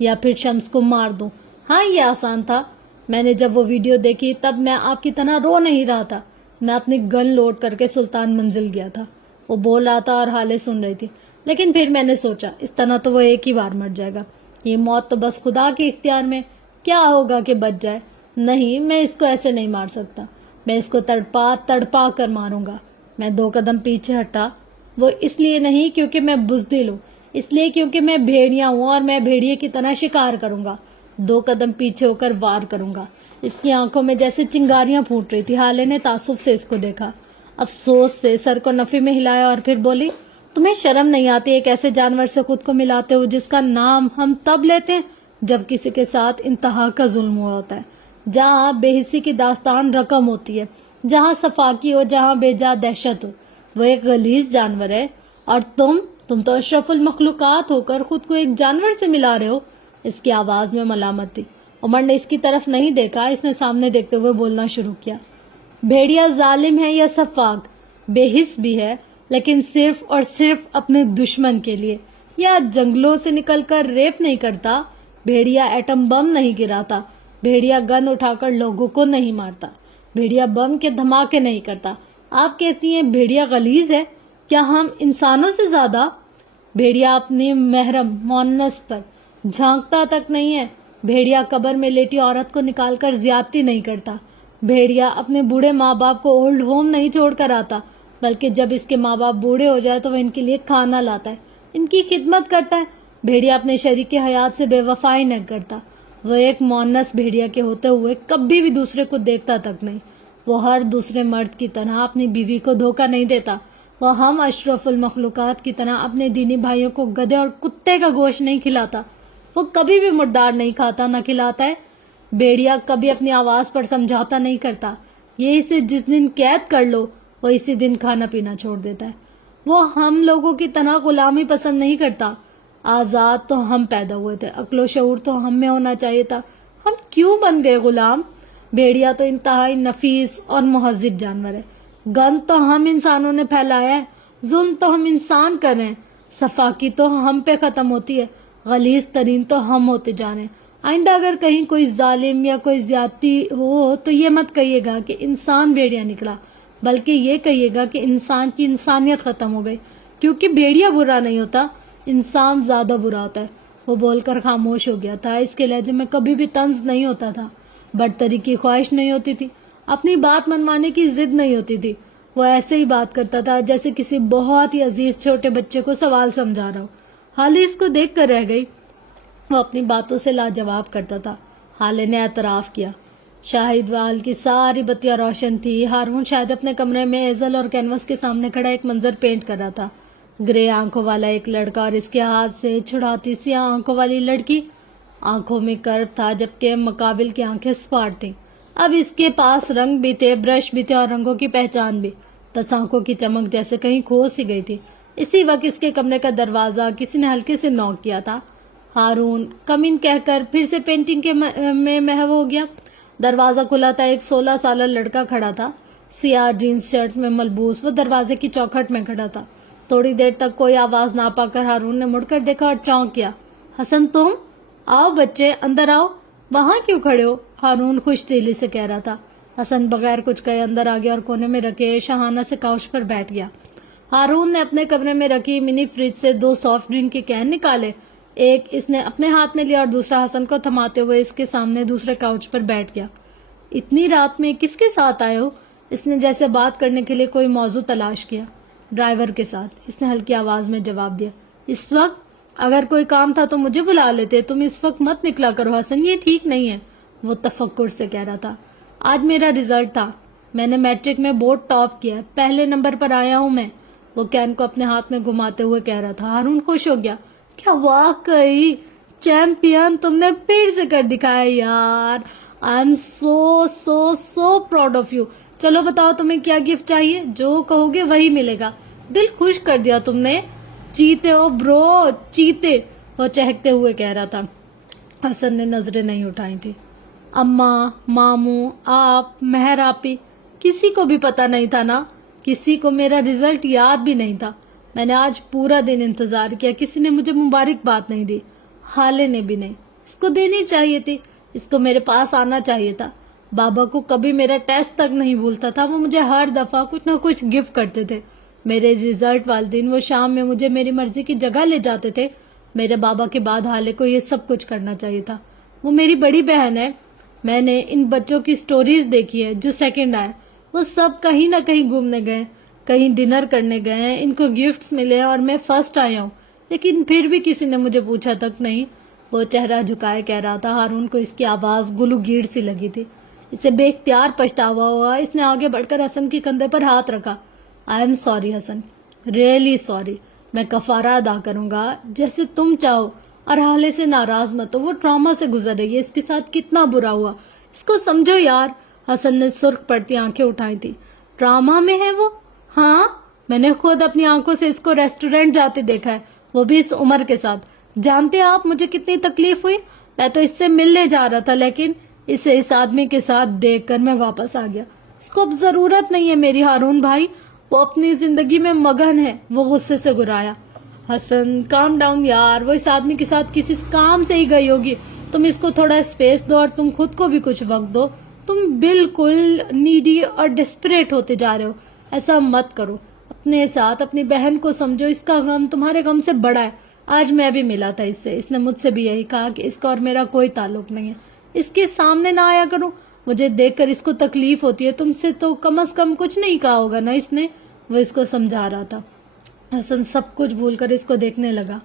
یا پھر شمس کو مار دوں۔ ہاں، یہ آسان تھا۔ میں نے جب وہ ویڈیو دیکھی تب میں آپ کی طرح رو نہیں رہا تھا، میں اپنی گن لوڈ کر کے سلطان منزل گیا تھا۔ وہ بول رہا تھا اور حالے سن رہی تھی۔ لیکن پھر میں نے سوچا اس طرح تو وہ ایک ہی بار مر جائے گا، یہ موت تو بس خدا کے اختیار میں، کیا ہوگا کہ بچ جائے۔ نہیں، میں اس کو ایسے نہیں مار سکتا، میں اس کو تڑپا تڑپا کر ماروں گا۔ میں 2 قدم پیچھے ہٹا، وہ اس لیے نہیں کیونکہ میں بزدل ہوں، اس لیے کیونکہ میں بھیڑیا ہوں اور میں بھیڑیے کی طرح شکار کروں گا۔ 2 قدم پیچھے ہو کر وار کروں گا۔ اس کی آنکھوں میں جیسے چنگاریاں پھوٹ رہی تھی۔ حالے نے تعصب سے اس کو دیکھا، افسوس سے سر کو نفی میں ہلایا اور پھر بولی، تمہیں شرم نہیں آتی ایک ایسے جانور سے خود کو ملاتے ہو جس کا نام ہم تب لیتے ہیں جب کسی کے ساتھ انتہا کا ظلم ہوا ہوتا ہے، جہاں بے حسی کی داستان رقم ہوتی ہے، جہاں صفاقی ہو، جہاں بے جا دہشت ہو۔ وہ ایک غلیظ جانور ہے اور تم تو اشرف المخلوقات ہو کر خود کو ایک جانور سے ملا رہے ہو۔ اس کی آواز میں ملامت تھی۔ عمر نے اس کی طرف نہیں دیکھا، اس نے سامنے دیکھتے ہوئے بولنا شروع کیا۔ بھیڑیا ظالم ہے یا صفاق، بے حس بھی ہے، لیکن صرف اور صرف اپنے دشمن کے لیے، یا جنگلوں سے نکل کر ریپ نہیں کرتا، بھیڑیا ایٹم بم نہیں گراتا، بھیڑیا گن اٹھا کر لوگوں کو نہیں مارتا، بھیڑیا بم کے دھماکے نہیں کرتا۔ آپ کہتی ہیں بھیڑیا غلیظ ہے، کیا ہم انسانوں سے زیادہ؟ بھیڑیا اپنی محرم مونس پر جھانکتا تک نہیں ہے، بھیڑیا قبر میں لیٹی عورت کو نکال کر زیادتی نہیں کرتا، بھیڑیا اپنے بوڑھے ماں باپ کو اولڈ ہوم نہیں چھوڑ کر آتا، بلکہ جب اس کے ماں باپ بوڑھے ہو جائے تو وہ ان کے لیے کھانا لاتا ہے، ان کی خدمت کرتا ہے۔ بھیڑیا اپنے شریک حیات سے بے وفائی نہیں کرتا۔ وہ ایک مونس بھیڑیا کے ہوتے ہوئے کبھی بھی دوسرے کو دیکھتا تک نہیں۔ وہ ہر دوسرے مرد کی طرح اپنی بیوی کو دھوکہ نہیں دیتا۔ وہ ہم اشرف المخلوقات کی طرح اپنے دینی بھائیوں کو گدھے اور کتے کا گوشت نہیں کھلاتا۔ وہ کبھی بھی مردار نہیں کھاتا، نہ کھلاتا ہے۔ بھیڑیا کبھی اپنی آواز پر سمجھوتا نہیں کرتا، یہ اسے جس دن قید کر لو وہ اسی دن کھانا پینا چھوڑ دیتا ہے۔ وہ ہم لوگوں کی طرح غلامی پسند نہیں کرتا. آزاد تو ہم پیدا ہوئے تھے, عقل و شعور تو ہم میں ہونا چاہیے تھا. ہم کیوں بن گئے غلام؟ بھیڑیا تو انتہائی نفیس اور مہذب جانور ہے. گند تو ہم انسانوں نے پھیلایا ہے, ظلم تو ہم انسان کر رہے ہیں, صفاقی تو ہم پہ ختم ہوتی ہے, غلیظ ترین تو ہم ہوتے جا رہے ہیں. آئندہ اگر کہیں کوئی ظالم یا کوئی زیادتی ہو تو یہ مت کہیے گا کہ انسان بھیڑیا نکلا, بلکہ یہ کہیے گا کہ انسان کی انسانیت ختم ہو گئی, کیونکہ بھیڑیا برا نہیں ہوتا, انسان زیادہ برا ہوتا ہے. وہ بول کر خاموش ہو گیا تھا. اس کے لہجے میں کبھی بھی طنز نہیں ہوتا تھا, برتری کی خواہش نہیں ہوتی تھی, اپنی بات منوانے کی ضد نہیں ہوتی تھی. وہ ایسے ہی بات کرتا تھا جیسے کسی بہت ہی عزیز چھوٹے بچے کو سوال سمجھا رہا ہو. حالی اس کو دیکھ کر رہ گئی. وہ اپنی باتوں سے لاجواب کرتا تھا. حالے نے اعتراف کیا. شاہد وال کی ساری بتیاں روشن تھی. ہارون شاید اپنے کمرے میں ایزل اور کینوس کے سامنے کھڑا ایک منظر پینٹ کر رہا تھا. گرے آنکھوں والا ایک لڑکا اور اس کے ہاتھ سے چھڑاتی سیاہ آنکھوں والی لڑکی. آنکھوں میں کرب تھا جبکہ مقابل کی آنکھیں سپاٹ تھیں. اب اس کے پاس رنگ بھی تھے, برش بھی تھے اور رنگوں کی پہچان بھی. بس آنکھوں کی چمک جیسے کہیں کھو سی گئی تھی. اسی وقت اس کے کمرے کا دروازہ کسی نے ہلکے سے نوک کیا تھا. ہارون کم ان کہہ کر پھر سے پینٹنگ کے میں محو ہو گیا. دروازہ کھلا تھا. ایک 16 سالہ لڑکا کھڑا تھا, سیاہ جینس شرٹ میں ملبوس. وہ دروازے کی چوکھٹ میں کھڑا تھا. تھوڑی دیر تک کوئی آواز نہ پا کر ہارون نے مڑ کر دیکھا اور چونک کیا. حسن تم؟ آؤ بچے اندر آؤ. وہاں کیوں کھڑے ہو؟ ہارون خوش دلی سے کہہ رہا تھا. حسن بغیر کچھ کہے اندر آ گیا اور کونے میں رکھے شاہانہ سے کاؤچ پر بیٹھ گیا. ہارون نے اپنے کمرے میں رکھی منی فریج سے 2 سافٹ ڈرنک کے کین نکالے. ایک اس نے اپنے ہاتھ میں لیا اور دوسرا حسن کو تھماتے ہوئے اس کے سامنے دوسرے کاؤچ پر بیٹھ گیا. اتنی رات میں کس کے ساتھ آئے ہو؟ اس نے جیسے بات کرنے کے لیے کوئی موضوع تلاش کیا. ڈرائیور کے ساتھ, اس نے ہلکی آواز میں جواب دیا. اس وقت؟ اگر کوئی کام تھا تو مجھے بلا لیتے, تم اس وقت مت نکلا کرو حسن, یہ ٹھیک نہیں ہے. وہ تفکر سے کہہ رہا تھا. آج میرا رزلٹ تھا, میں نے میٹرک میں بورڈ ٹاپ کیا, پہلے نمبر پر آیا ہوں میں. وہ کین کو اپنے ہاتھ میں گھماتے ہوئے کہہ رہا تھا. ہارون خوش ہو گیا. کیا واقعی چیمپئن تم نے پھر سے کر دکھایا یار. I am so so so proud of you. چلو بتاؤ تمہیں کیا گفٹ چاہیے, جو کہو گے وہی ملے گا. دل خوش کر دیا تم نے. چیتے ہو برو, چیتے, وہ چہکتے ہوئے کہہ رہا تھا. حسن نے نظریں نہیں اٹھائی تھی. اماں, ماموں, آپ, مہر آپی, کسی کو بھی پتا نہیں تھا نا. کسی کو میرا رزلٹ یاد بھی نہیں تھا. میں نے آج پورا دن انتظار کیا, کسی نے مجھے مبارکباد نہیں دی. حالے نے بھی نہیں. اس کو دینی چاہیے تھی, اس کو میرے پاس آنا چاہیے تھا. بابا کو کبھی میرا ٹیسٹ تک نہیں بھولتا تھا. وہ مجھے ہر دفعہ کچھ نہ کچھ گفٹ کرتے تھے. میرے رزلٹ والے دن وہ شام میں مجھے میری مرضی کی جگہ لے جاتے تھے. میرے بابا کے بعد حالے کو یہ سب کچھ کرنا چاہیے تھا. وہ میری بڑی بہن ہے. میں نے ان بچوں کی سٹوریز دیکھی ہے جو سیکنڈ آئے. وہ سب کہیں نہ کہیں گھومنے گئے, کہیں ڈنر کرنے گئے, ان کو گفٹس ملے اور میں فرسٹ آیا ہوں, لیکن پھر بھی کسی نے مجھے پوچھا تک نہیں. وہ چہرہ جھکائے کہہ رہا تھا. ہارون کو اس کی آواز گلو گیڑ سی لگی تھی. اسے بے اختیار پچھتاوا ہوا. اس نے آگے بڑھ کر حسن کے کندھے پر ہاتھ رکھا. I am sorry Hasan, really sorry. میں کفارہ ادا کروں گا جیسے تم چاہو, اور حالے سے ناراض مت ہو. وہ ٹراما سے گزر رہی ہے, اس کے ساتھ کتنا برا ہوا, اس کو سمجھو یار. حسن نے سرخ پڑتی آنکھیں اٹھائی تھی. ڈراما میں ہے وہ؟ ہاں, میں نے خود اپنی آنکھوں سے اس کو ریسٹورینٹ جاتے دیکھا ہے, وہ بھی اس عمر کے ساتھ. جانتے آپ مجھے کتنی تکلیف ہوئی؟ میں تو اس سے ملنے جا رہا تھا, لیکن اسے اس آدمی کے ساتھ دیکھ کر میں واپس آ گیا. اس کو اب ضرورت نہیں ہے میری ہارون بھائی, وہ اپنی زندگی میں مگن ہے. وہ غصے سے گرایا. حسن کام ڈاؤن یار, وہ اس آدمی کے ساتھ کسی کام سے ہی گئی ہوگی. تم اس کو تھوڑا اسپیس دو اور تم خود کو بھی کچھ وقت دو. تم بالکل نیڈی اور ڈسپریٹ ہوتے جا رہے ہو. ایسا مت کرو. اپنے ساتھ اپنی بہن کو سمجھو, اس کا غم تمہارے غم سے بڑا ہے. آج میں بھی ملا تھا اس سے, اس نے مجھ سے بھی یہی کہا کہ اس کا اور میرا کوئی تعلق نہیں ہے. اس کے سامنے نہ آیا کرو, مجھے دیکھ کر اس کو تکلیف ہوتی ہے. تم سے تو کم از کم کچھ نہیں کہا ہوگا نا اس نے. وہ اس کو سمجھا رہا تھا. حسن سب کچھ بھول کر اس کو دیکھنے لگا.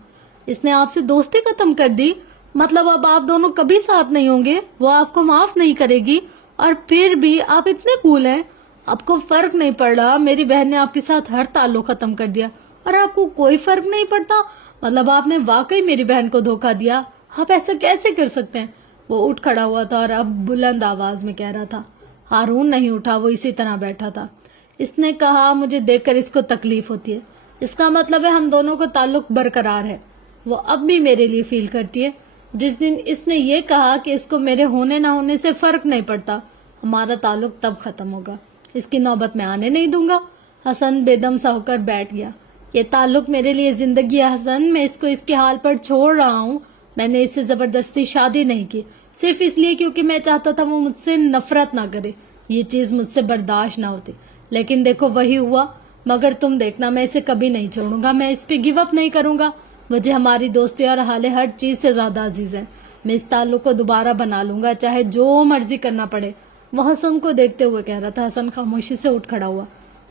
اس نے آپ سے دوستی ختم کر دی؟ مطلب اب آپ دونوں کبھی ساتھ نہیں ہوں گے؟ وہ آپ کو معاف نہیں کرے گی؟ اور پھر بھی آپ اتنے کول ہیں, آپ کو فرق نہیں پڑ رہا. میری بہن نے آپ کے ساتھ ہر تعلق ختم کر دیا اور آپ کو کوئی فرق نہیں پڑتا. مطلب آپ نے واقعی میری بہن کو دھوکہ دیا. آپ ایسا کیسے کر سکتے ہیں؟ وہ اٹھ کھڑا ہوا تھا اور اب بلند آواز میں کہہ رہا تھا. ہارون نہیں اٹھا, وہ اسی طرح بیٹھا تھا. اس نے کہا, مجھے دیکھ کر اس کو تکلیف ہوتی ہے. اس کا مطلب ہے ہم دونوں کو تعلق برقرار ہے. وہ اب بھی میرے لیے فیل کرتی ہے. جس دن اس نے یہ کہا کہ اس کو میرے ہونے نہ ہونے سے فرق نہیں پڑتا، ہمارا تعلق تب ختم ہوگا. اس کی نوبت میں آنے نہیں دوں گا. حسن بے دم سا ہو کر بیٹھ گیا. یہ تعلق میرے لیے زندگی ہے حسن، میں اس کو اس کے حال پر چھوڑ رہا ہوں. میں نے اس سے زبردستی شادی نہیں کی، صرف اس لیے کیونکہ میں چاہتا تھا وہ مجھ سے نفرت نہ کرے. یہ چیز مجھ سے برداشت نہ ہوتی، لیکن دیکھو وہی ہوا. مگر تم دیکھنا، میں اسے کبھی نہیں چھوڑوں گا، میں اس پہ گیو اپ نہیں کروں گا. مجھے ہماری دوستی اور حال ہر چیز سے زیادہ عزیز ہے. میں اس تعلق کو دوبارہ بنا لوں گا، چاہے جو مرضی کرنا پڑے. وہ حسن کو دیکھتے ہوئے کہہ رہا تھا. حسن خاموشی سے اٹھ کھڑا ہوا.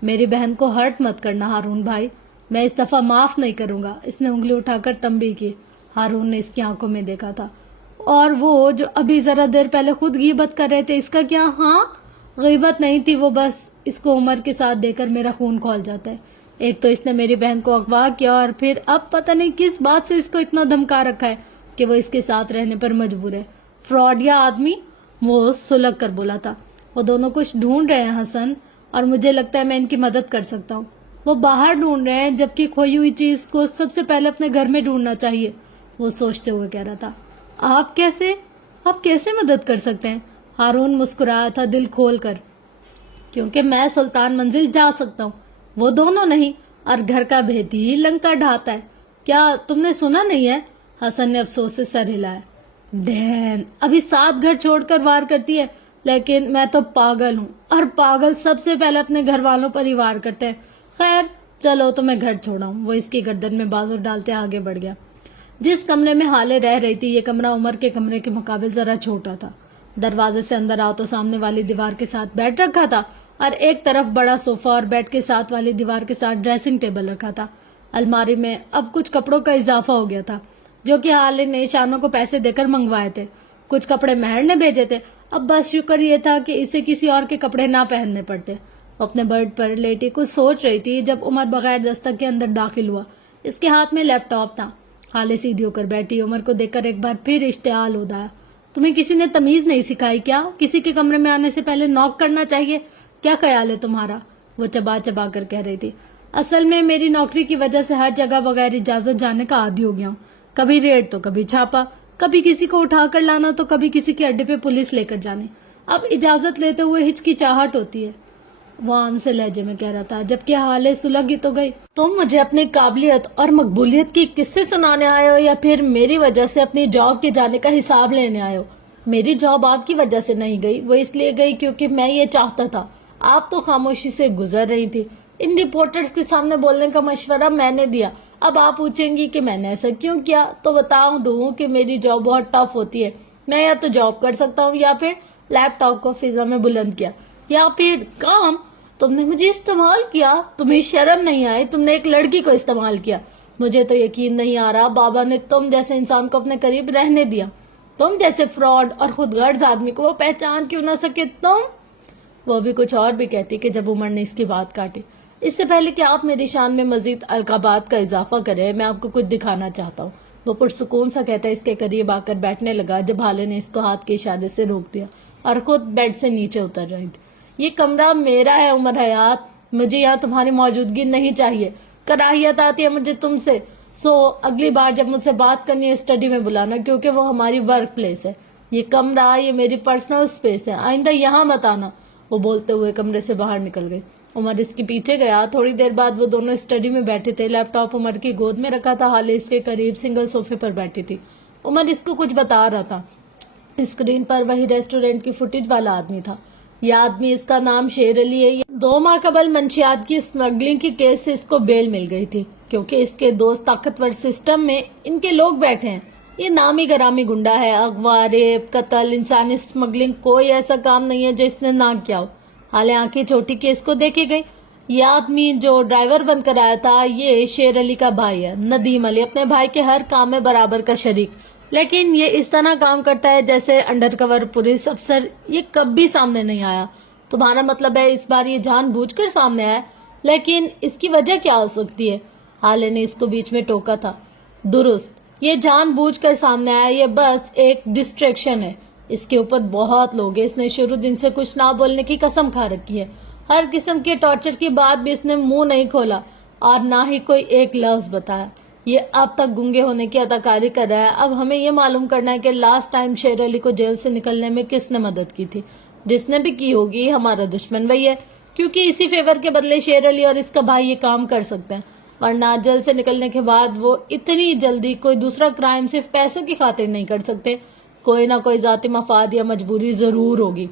میری بہن کو ہرٹ مت کرنا ہارون بھائی، میں اس دفعہ معاف نہیں کروں گا. اس نے انگلی اٹھا کر تنبیہ کی. ہارون نے اس کی آنکھوں میں دیکھا تھا. اور وہ جو ابھی ذرا دیر پہلے خود غیبت کر رہے تھے، اس کا کیا؟ ہاں، غیبت نہیں تھی وہ، بس اس کو عمر کے ساتھ دے کر میرا خون کھول جاتا ہے. ایک تو اس نے میری بہن کو اغوا کیا، اور پھر اب پتہ نہیں کس بات سے اس کو اتنا دھمکا رکھا ہے کہ وہ اس کے ساتھ رہنے پر مجبور ہے. فراڈ یا آدمی، وہ سلگ کر بولا تھا. وہ دونوں کچھ ڈھونڈ رہے ہیں حسن، اور مجھے لگتا ہے میں ان کی مدد کر سکتا ہوں. وہ باہر ڈھونڈ رہے ہیں، جبکہ کھوئی ہوئی چیز کو سب سے پہلے اپنے گھر میں ڈھونڈنا چاہیے. وہ سوچتے ہوئے کہہ رہا تھا. آپ کیسے مدد کر سکتے ہیں؟ ہارون مسکرایا تھا دل کھول کر. کیونکہ میں سلطان منزل جا سکتا ہوں، وہ دونوں نہیں، اور گھر کا بھیدی لنکا ڈھاتا ہے. کیا تم نے سنا نہیں ہے؟ حسن نے افسوس سے سر ہلایا. ڈین ابھی 7 گھر چھوڑ کر وار کرتی ہے، لیکن میں تو پاگل ہوں، اور پاگل سب سے پہلے اپنے گھر والوں پر ہی وار کرتے ہیں. خیر چلو تو میں گھر چھوڑا ہوں. وہ اس کی گردن میں بازو ڈالتے آگے بڑھ گیا. جس کمرے میں حالے رہ رہی تھی، یہ کمرہ عمر کے کمرے کے مقابل ذرا چھوٹا تھا. دروازے سے اندر آؤ تو سامنے والی دیوار کے ساتھ بیڈ رکھا تھا، اور ایک طرف بڑا صوفہ اور بیڈ کے ساتھ والی دیوار کے ساتھ ڈریسنگ ٹیبل رکھا تھا. الماری میں اب کچھ کپڑوں کا اضافہ ہو گیا تھا، جو کہ حالے نے شانوں کو پیسے دے کر منگوائے تھے. کچھ کپڑے مہر نے بھیجے تھے. اب بس شکر یہ تھا کہ اسے کسی اور کے کپڑے نہ پہننے پڑتے. وہ اپنے بیڈ پر لیٹی کچھ سوچ رہی تھی جب عمر بغیر دستک کے اندر داخل ہوا. اس کے ہاتھ میں لیپ ٹاپ تھا. حالے سیدھی ہو کر بیٹھی. عمر کو دیکھ کر ایک بار پھر اشتعال اٹھایا. تمہیں کسی نے تمیز نہیں سکھائی کیا؟ کسی کے کمرے میں آنے سے پہلے نوک کرنا چاہیے. کیا خیال ہے تمہارا؟ وہ چبا چبا کر کہہ رہی تھی. اصل میں میری نوکری کی وجہ سے ہر جگہ بغیر اجازت جانے کا عادی ہو گیا ہوں. کبھی ریڈ تو کبھی چھاپا، کبھی کسی کو اٹھا کر لانا تو کبھی کسی کے اڈے پہ پولیس لے کر جانے. اب اجازت لیتے ہوئے ہچکچاہٹ ہوتی ہے. وہ عام سے لہجے میں کہہ رہا تھا، جبکہ حالے سلگ ہی تو گئی. تم مجھے اپنی قابلیت اور مقبولیت کی قصے سنانے آئے ہو، یا پھر میری وجہ سے اپنی جاب کے جانے کا حساب لینے آئے ہو؟ میری جاب آپ کی وجہ سے نہیں گئی، وہ اس لیے گئی کیونکہ میں یہ چاہتا تھا. آپ تو خاموشی سے گزر رہی تھی. ان رپورٹرز کے سامنے بولنے کا مشورہ میں نے دیا. اب آپ پوچھیں گی کہ میں نے ایسا کیوں کیا، تو بتاؤں دوں کہ میری جاب بہت ٹف ہوتی ہے. میں یا تو جاب کر سکتا ہوں، یا پھر لیپ ٹاپ کو فضا میں بلند کیا، یا پھر کام. تم نے مجھے استعمال کیا. تمہیں شرم نہیں آئی؟ تم نے ایک لڑکی کو استعمال کیا. مجھے تو یقین نہیں آ رہا بابا نے تم جیسے انسان کو اپنے قریب رہنے دیا. تم جیسے فراڈ اور خود غرض آدمی کو وہ پہچان کیوں نہ سکے تم؟ وہ بھی کچھ اور بھی کہتی کہ جب عمر نے اس کی بات کاٹی. اس سے پہلے کہ آپ میری شان میں مزید القابات کا اضافہ کریں، میں آپ کو کچھ دکھانا چاہتا ہوں. وہ پرسکون سا کہتا ہے اس کے قریب آ کر بیٹھنے لگا جب حالے نے اس کو ہاتھ کے اشارے سے روک دیا اور خود بیڈ سے نیچے اتر رہی تھی. یہ کمرہ میرا ہے عمر حیات، مجھے یہاں تمہاری موجودگی نہیں چاہیے. کراہیت آتی ہے مجھے تم سے. سو اگلی بار جب مجھ سے بات کرنی ہے اسٹڈی میں بلانا، کیونکہ وہ ہماری ورک پلیس ہے. یہ کمرہ یہ میری پرسنل سپیس ہے، آئندہ یہاں مت آنا. وہ بولتے ہوئے کمرے سے باہر نکل گئی. عمر اس کے پیچھے گیا. تھوڑی دیر بعد وہ دونوں اسٹڈی میں بیٹھے تھے. لیپ ٹاپ عمر کی گود میں رکھا تھا. حالے اس کے قریب سنگل صوفے پر بیٹھی تھی. عمر اس کو کچھ بتا رہا تھا. اسکرین پر وہی ریسٹورینٹ کی فوٹیج والا آدمی تھا. یہ آدمی، اس کا نام شیر علی ہے. 2 ماہ قبل منشیات کی اسمگلنگ کی کیس سے اس کو بیل مل گئی تھی، کیونکہ اس کے دوست طاقتور سسٹم میں ان کے لوگ بیٹھے ہیں. یہ نامی گرامی گنڈا ہے. اغوا، ریپ، قتل، انسانی اسمگلنگ، کوئی ایسا کام نہیں ہے جو اس نے نہ کیا ہو. حالے آنکھیں چھوٹی کے اس کو دیکھے گئی. یہ آدمی جو ڈرائیور بن کر آیا تھا، یہ شیر علی کا بھائی ہے، ندیم علی. اپنے بھائی کے ہر کام میں برابر کا شریک، لیکن یہ اس طرح کام کرتا ہے جیسے انڈر کور پولیس افسر. یہ کبھی سامنے نہیں آیا. تمہارا مطلب ہے اس بار یہ جان بوجھ کر سامنے آیا؟ لیکن اس کی وجہ کیا ہو سکتی ہے؟ حالے نے اس کو بیچ میں ٹوکا تھا. درست، یہ جان بوجھ کر سامنے آیا. یہ بس ایک ڈسٹریکشن ہے. اس کے اوپر بہت لوگ ہیں. اس نے شروع دن سے کچھ نہ بولنے کی قسم کھا رکھی ہے. ہر قسم کے ٹارچر کی بات بھی اس نے منہ نہیں کھولا. اور نہ ہی کوئی ایک لفظ بتایا. یہ اب تک گنگے ہونے کی اداکاری کر رہا ہے. اب ہمیں یہ معلوم کرنا ہے کہ لاسٹ ٹائم شیر علی کو جیل سے نکلنے میں کس نے مدد کی تھی. جس نے بھی کی ہوگی ہمارا دشمن وہی ہے، کیونکہ اسی فیور کے بدلے شیر علی اور اس کا بھائی یہ کام کر سکتے ہیں. ورنہ جیل سے نکلنے کے بعد وہ اتنی جلدی کوئی دوسرا کرائم صرف پیسوں کی خاطر نہیں کر سکتے. کوئی نہ کوئی ذاتی مفاد یا مجبوری ضرور ہوگی.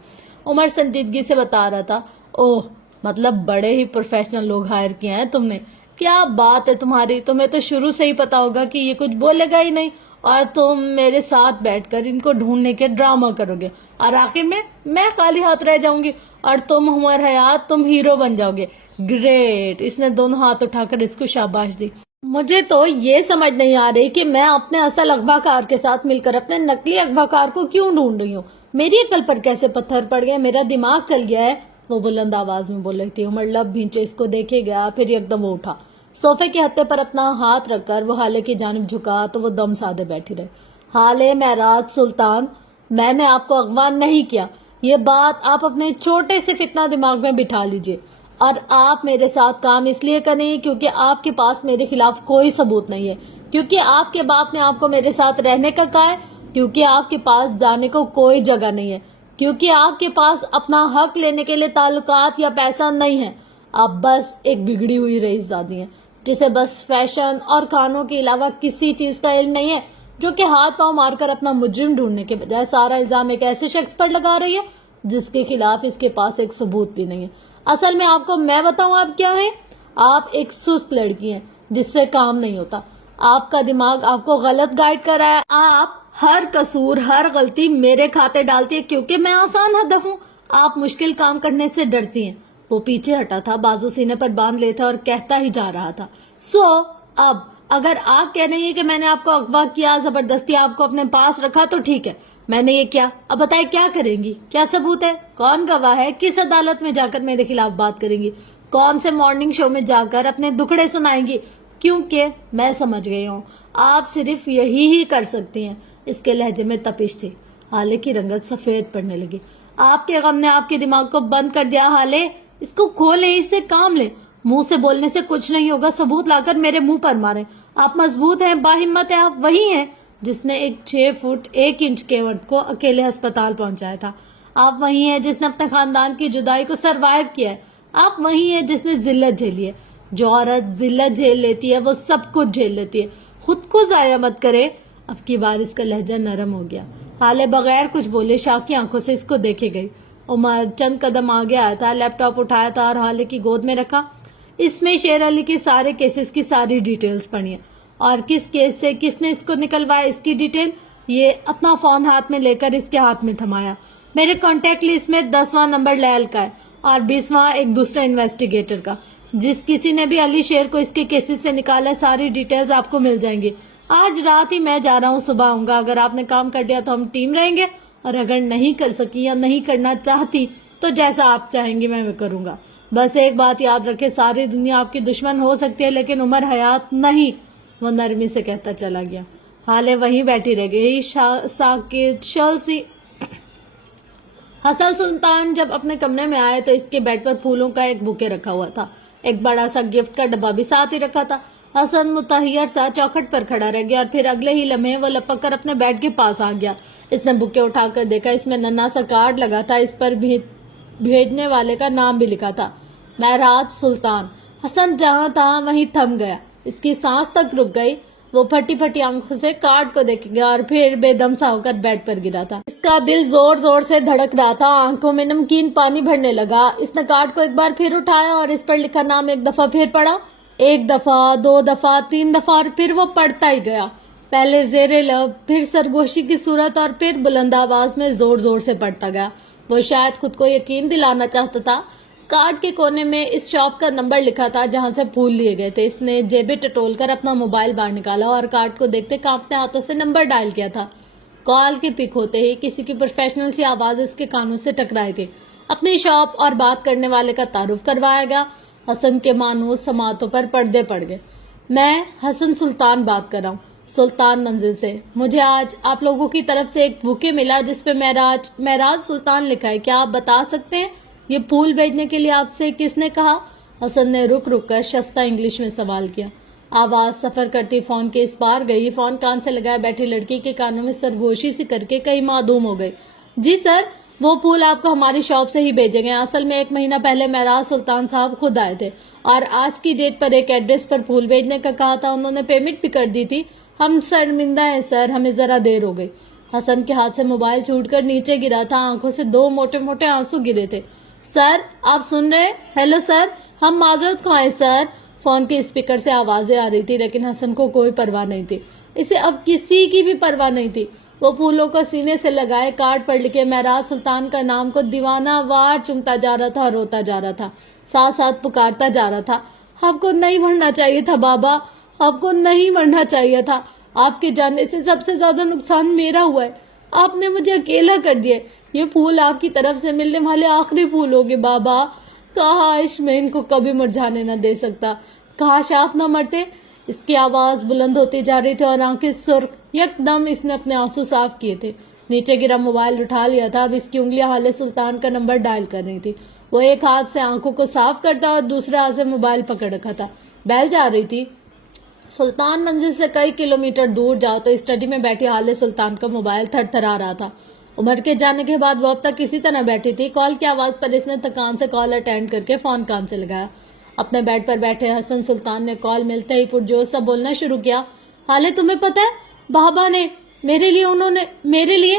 عمر سنجیدگی سے بتا رہا تھا. اوہ، مطلب بڑے ہی پروفیشنل لوگ ہائر کیے ہیں تم نے. کیا بات ہے تمہاری، تمہیں تو شروع سے ہی پتا ہوگا کہ یہ کچھ بولے گا ہی نہیں، اور تم میرے ساتھ بیٹھ کر ان کو ڈھونڈنے کے ڈرامہ کرو گے، اور آخر میں خالی ہاتھ رہ جاؤں گی اور تم عمر حیات تم ہیرو بن جاؤ گے. گریٹ. اس نے دونوں ہاتھ اٹھا کر اس کو شاباش دی. مجھے تو یہ سمجھ نہیں آ رہی کہ میں اپنے اصل اغوا کار کے ساتھ مل کر اپنے نقلی اغوا کار کو کیوں ڈھونڈ رہی ہوں. میری عقل پر کیسے پتھر پڑ گئے، میرا دماغ چل گیا ہے. وہ بلند آواز میں بول رہی تھی. عمر لب بھینچے اس کو دیکھے گیا، پھر یکدم وہ اٹھا. صوفے کے ہتھے پر اپنا ہاتھ رکھ کر وہ حالے کی جانب جھکا تو وہ دم سادے بیٹھی رہے. حالے معراج سلطان، میں نے آپ کو اغوا نہیں کیا. یہ بات آپ اپنے چھوٹے سے فتنہ دماغ میں بٹھا لیجئے. اور آپ میرے ساتھ کام اس لیے کریں کیونکہ آپ کے پاس میرے خلاف کوئی ثبوت نہیں ہے، کیونکہ آپ کے باپ نے آپ کو میرے ساتھ رہنے کا کہا ہے، کیونکہ آپ کے پاس جانے کو کوئی جگہ نہیں ہے، کیونکہ آپ کے پاس اپنا حق لینے کے لیے تعلقات یا پیسہ نہیں ہے. آپ بس ایک بگڑی ہوئی رئیس زادی ہیں جسے بس فیشن اور کھانوں کے علاوہ کسی چیز کا علم نہیں ہے، جو کہ ہاتھ پاؤں مار کر اپنا مجرم ڈھونڈنے کے بجائے سارا الزام ایک ایسے شخص پر لگا رہی ہے جس کے خلاف اس کے پاس ایک ثبوت بھی نہیں ہے. اصل میں آپ کو میں بتاؤں آپ کیا ہیں؟ آپ ایک سست لڑکی ہیں جس سے کام نہیں ہوتا. آپ کا دماغ آپ کو غلط گائیڈ کر رہا ہے. آپ ہر قصور، ہر غلطی میرے کھاتے ڈالتی ہے کیونکہ میں آسان ہدف ہوں. آپ مشکل کام کرنے سے ڈرتی ہیں. وہ پیچھے ہٹا تھا، بازو سینے پر باندھ لے تھا اور کہتا ہی جا رہا تھا. اب اگر آپ کہہ رہی ہیں کہ میں نے آپ کو اغوا کیا، زبردستی آپ کو اپنے پاس رکھا، تو ٹھیک ہے، میں نے یہ کیا. اب بتائیں کیا کریں گی؟ کیا ثبوت ہے؟ کون گواہ ہے؟ کس عدالت میں جا کر میرے خلاف بات کریں گی؟ کون سے مارننگ شو میں جا کر اپنے دکھڑے سنائیں گی؟ کیونکہ میں سمجھ گئی ہوں آپ صرف یہی ہی کر سکتی ہیں. اس کے لہجے میں تپش تھی. حالے کی رنگت سفید پڑنے لگی. آپ کے غم نے آپ کے دماغ کو بند کر دیا. حالے، اس کو کھولیں، اس سے کام لیں. منہ سے بولنے سے کچھ نہیں ہوگا، ثبوت لا کر میرے منہ پر ماریں. آپ مضبوط ہیں، باہمت ہیں. آپ وہی ہیں جس نے ایک 6 فٹ 1 انچ کے مرد کو اکیلے ہسپتال پہنچایا تھا. آپ وہی ہیں جس نے اپنے خاندان کی جدائی کو سروائیو کیا ہے. آپ وہی ہیں جس نے ذلت جھیلی ہے. جو عورت ذلت جھیل لیتی ہے وہ سب کچھ جھیل لیتی ہے. خود کو ضائع مت کرے. اب کی بار اس کا لہجہ نرم ہو گیا. حالے بغیر کچھ بولے شاکی آنکھوں سے اس کو دیکھے گئی. عمر چند قدم آگے آیا تھا، لیپ ٹاپ اٹھایا تھا اور حالے کی گود میں رکھا. اس میں شیر علی کے سارے کیسز کی ساری ڈیٹیلز پڑھی ہیں، اور کس کیس سے کس نے اس کو نکلوایا اس کی ڈیٹیل. یہ اپنا فون ہاتھ میں لے کر اس کے ہاتھ میں تھمایا. میرے کانٹیکٹ لسٹ میں 10واں نمبر لیل کا ہے اور 20واں ایک دوسرے انویسٹیگیٹر کا. جس کسی نے بھی علی شیر کو اس کے کیسز سے نکالا، ساری ڈیٹیلز آپ کو مل جائیں گی. آج رات ہی میں جا رہا ہوں، صبح آؤں گا. اگر آپ نے کام کر دیا تو ہم ٹیم رہیں گے، اور اگر نہیں کر سکی یا نہیں کرنا چاہتی تو جیسا آپ چاہیں گی میں کروں گا. بس ایک بات یاد رکھے، ساری دنیا آپ کی دشمن ہو سکتی ہے لیکن عمر حیات نہیں. وہ نرمی سے کہتا چلا گیا. حالے وہیں بیٹھی رہ گئی ساکت شل سی. حسن سلطان جب اپنے کمرے میں آئے تو اس کے بیڈ پر پھولوں کا ایک بوکے رکھا ہوا تھا. ایک بڑا سا گفٹ کا ڈبہ بھی ساتھ ہی رکھا تھا. حسن متحیر سا چوکھٹ پر کھڑا رہ گیا اور پھر اگلے ہی لمحے وہ لپک کر اپنے بیڈ کے پاس آ گیا. اس نے بوکے اٹھا کر دیکھا. اس میں ننھا سا کارڈ لگا تھا. اس پر بھیجنے والے کا نام بھی لکھا تھا، معراج سلطان. حسن جہاں تھا وہیں تھم گیا. اس کی سانس تک رک گئی. وہ پھٹی پھٹی آنکھوں سے کارڈ کو دیکھ گیا اور پھر بے دم سا ہو کر بیڈ پر گرا تھا. اس کا دل زور زور سے دھڑک رہا تھا. آنکھوں میں نمکین پانی بھرنے لگا. اس نے کارڈ کو ایک بار پھر اٹھایا اور اس پر لکھا نام ایک دفعہ پھر پڑھا. 1 دفعہ، 2 دفعہ، 3 دفعہ، اور پھر وہ پڑھتا ہی گیا. پہلے زیر لب، پھر سرگوشی کی صورت، اور پھر بلند آواز میں زور زور سے پڑھتا گیا. وہ شاید خود کو یقین دلانا چاہتا تھا. کارڈ کے کونے میں اس شاپ کا نمبر لکھا تھا جہاں سے پھول لیے گئے تھے. اس نے جیبیں ٹٹول کر اپنا موبائل باہر نکالا اور کارڈ کو دیکھتے کانپتے ہاتھوں سے نمبر ڈائل کیا تھا. کال کی پک ہوتے ہی کسی کی پروفیشنل سی آواز اس کے کانوں سے ٹکرائی تھی. اپنی شاپ اور بات کرنے والے کا تعارف کروایا گیا. حسن کے مانوس سماعتوں پر پردے پڑ گئے. میں حسن سلطان بات کر رہا ہوں، سلطان منزل سے. مجھے آج آپ لوگوں کی طرف سے ایک بوکے ملا جس پہ معراج سلطان لکھا ہے. کیا آپ بتا سکتے ہیں یہ پھول بھیجنے کے لیے آپ سے کس نے کہا؟ حسن نے رک رک کر شستہ انگلش میں سوال کیا۔ آواز سفر کرتی فون کے اس پار گئی۔ فون کان سے لگائے بیٹھی لڑکی کے کانوں میں سرگوشی سی کر کے کہیں معدوم ہو گئی۔ جی سر، وہ پھول آپ کو ہماری شاپ سے ہی بھیجے گئے۔ اصل میں 1 مہینہ پہلے معراج سلطان صاحب خود آئے تھے اور آج کی ڈیٹ پر ایک ایڈریس پر پھول بھیجنے کا کہا تھا۔ انہوں نے پیمنٹ بھی کر دی تھی۔ ہم شرمندہ ہیں سر، ہمیں ذرا دیر ہو گئی۔ حسن کے ہاتھ سے موبائل چھوٹ کر نیچے گرا تھا۔ آنکھوں سے 2 موٹے موٹے آنسو گرے تھے۔ سر آپ سن رہے؟ ہیلو سر، ہم معذرت خواہ ہیں سر۔ فون کے اسپیکر سے آوازیں آ رہی تھی لیکن حسن کو کوئی پرواہ نہیں تھی۔ اسے اب کسی کی بھی پرواہ نہیں تھی۔ وہ پھولوں کو سینے سے لگائے کارڈ پر لکھے معراج سلطان کا نام کو دیوانہ وار چومتا جا رہا تھا اور روتا جا رہا تھا، ساتھ ساتھ پکارتا جا رہا تھا، آپ کو نہیں مرنا چاہیے تھا بابا، آپ کو نہیں مرنا چاہیے تھا۔ آپ کے جانے سے سب سے زیادہ نقصان میرا ہوا ہے۔ آپ نے مجھے اکیلا کر دیا۔ یہ پھول آپ کی طرف سے ملنے والے آخری پھول ہوگے بابا۔ کاش میں ان کو کبھی مرجھانے نہ دے سکتا، کاش آپ نہ مرتے۔ اس کی آواز بلند ہوتی جا رہی تھی اور آنکھیں سرخ۔ یک دم اس نے اپنے آنسو صاف کیے تھے، نیچے گرا موبائل اٹھا لیا تھا۔ اب اس کی انگلیاں حال سلطان کا نمبر ڈائل کر رہی تھی۔ وہ ایک ہاتھ سے آنکھوں کو صاف کرتا اور دوسرے ہاتھ سے موبائل پکڑ رکھا تھا۔ بیل جا رہی تھی۔ سلطان منزل سے کئی کلومیٹر دور جاؤ تو اسٹڈی میں بیٹھی حال سلطان کا موبائل تھر تھرا رہا تھا۔ عمر کے جانے کے بعد وہ اب تک کسی طرح بیٹھی تھی۔ کال کی آواز پر اس نے تھکان سے کال اٹینڈ کر کے فون کان سے لگایا۔ اپنے بیڈ پر بیٹھے حسن سلطان نے کال ملتے ہی پرجوش سا بولنا شروع کیا۔ حالے تمہیں پتہ ہے بابا نے میرے لیے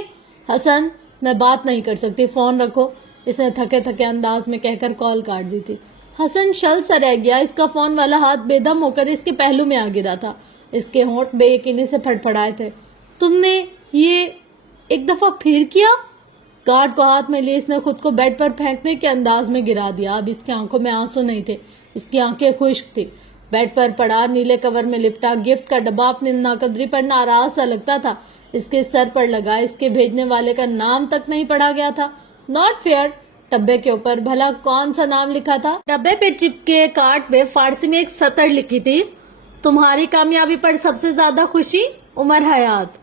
حسن میں بات نہیں کر سکتی، فون رکھو، اس نے تھکے تھکے انداز میں کہہ کر کال کاٹ دی تھی۔ حسن شل سا رہ گیا۔ اس کا فون والا ہاتھ بے دم ہو کر اس کے پہلو میں آ گرا تھا۔ اس کے ہونٹ بے یقینی سے پھڑپڑائے تھے۔ تم نے یہ ایک دفعہ پھر کیا؟ کارڈ کو ہاتھ میں لیے اس نے خود کو بیڈ پر پھینکنے کے انداز میں گرا دیا۔ اب اس کی آنکھوں میں آنسو نہیں تھے، اس کی آنکھیں خشک تھی۔ بیڈ پر پڑا، نیلے کور میں لپٹا گفٹ کا ڈبہ اپنی ناقدری پر ناراض سا لگتا تھا۔ اس کے سر پر لگا، اس کے بھیجنے والے کا نام تک نہیں پڑھا گیا تھا۔ Not fair. ڈبے کے اوپر بھلا کون سا نام لکھا تھا؟ ڈبے پہ چپکے کارڈ پہ فارسی میں ایک سطر لکھی تھی، تمہاری کامیابی پر سب سے زیادہ خوشی عمر حیات۔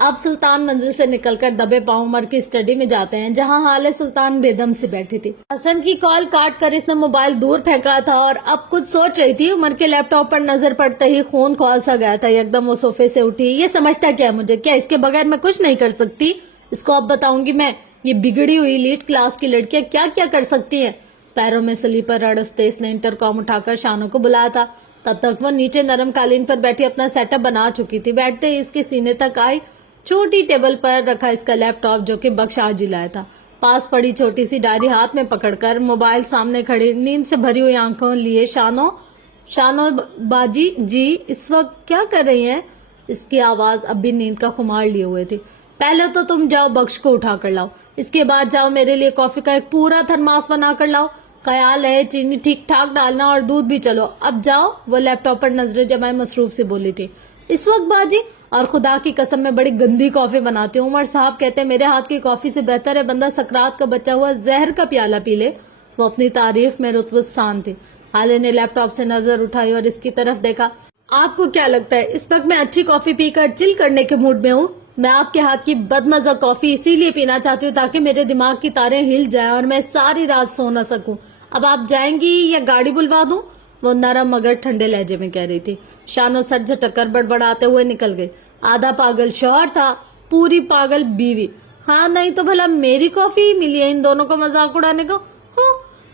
اب سلطان منزل سے نکل کر دبے پاؤں عمر کی اسٹڈی میں جاتے ہیں جہاں حال سلطان بے دم سے بیٹھی تھی۔ حسن کی کال کاٹ کر اس نے موبائل دور پھینکا تھا اور اب کچھ سوچ رہی تھی۔ عمر کے لیپ ٹاپ پر نظر پڑتے ہی خون کھول سا گیا تھا۔ یک دم وہ صوفے سے اٹھی۔ یہ سمجھتا کیا مجھے؟ کیا اس کے بغیر میں کچھ نہیں کر سکتی؟ اس کو اب بتاؤں گی میں، یہ بگڑی ہوئی لیٹ کلاس کی لڑکیاں کیا کیا کر سکتی ہیں۔ پیروں میں سلیپر اڑستے اس نے انٹرکام اٹھا کر شانوں کو بلایا تھا۔ تب تک وہ نیچے نرم قالین پر بیٹھی اپنا سیٹ اپ بنا چکی تھی۔ بیٹھتے ہی اس کے سینے تک آئی۔ چھوٹی ٹیبل پر رکھا اس کا لیپ ٹاپ جو کہ بخش آج ہی لایا تھا۔ پاس پڑی چھوٹی سی ڈائری ہاتھ میں پکڑ کر موبائل سامنے کھڑی نیند سے بھری ہوئی آنکھوں لیے شانو باجی جی اس وقت کیا کر رہی ہیں؟ اس کی آواز اب بھی نیند کا خمار لیے ہوئے تھی۔ پہلے تو تم جاؤ بخش کو اٹھا کر لاؤ، اس کے بعد جاؤ میرے لیے کافی کا ایک پورا تھرماس بنا کر لاؤ، خیال ہے چینی ٹھیک ٹھاک ڈالنا اور دودھ بھی چلو، اب جاؤ۔ وہ لیپ ٹاپ پر نظریں جمائے مصروف سے بولی تھی۔ اس وقت باجی؟ اور خدا کی قسم میں بڑی گندی کافی بناتی ہوں، عمر صاحب کہتے ہیں میرے ہاتھ کی کافی سے بہتر ہے بندہ سکرات کا بچا ہوا زہر کا پیالہ پی لے۔ وہ اپنی تعریف میں رتبت سان تھی۔ حالے نے لیپ ٹاپ سے نظر اٹھائی اور اس کی طرف دیکھا۔ آپ کو کیا لگتا ہے اس وقت میں اچھی کافی پی کر چل کرنے کے موڈ میں ہوں؟ میں آپ کے ہاتھ کی بدمزہ کافی اسی لیے پینا چاہتی ہوں تاکہ میرے دماغ کی تاریں ہل جائیں اور میں ساری رات سو نہ سکوں۔ اب آپ جائیں گی یا گاڑی بلوا دوں؟ وہ نرم مگر ٹھنڈے لہجے میں کہہ رہی تھی۔ شانو سر جھٹک کر بڑبڑاتے ہوئے نکل گئی۔ آدھا پاگل شوہر تھا، پوری پاگل بیوی۔ ہاں نہیں تو بھلا میری کافی ملی ہے ان دونوں کو مذاق اڑانے کو۔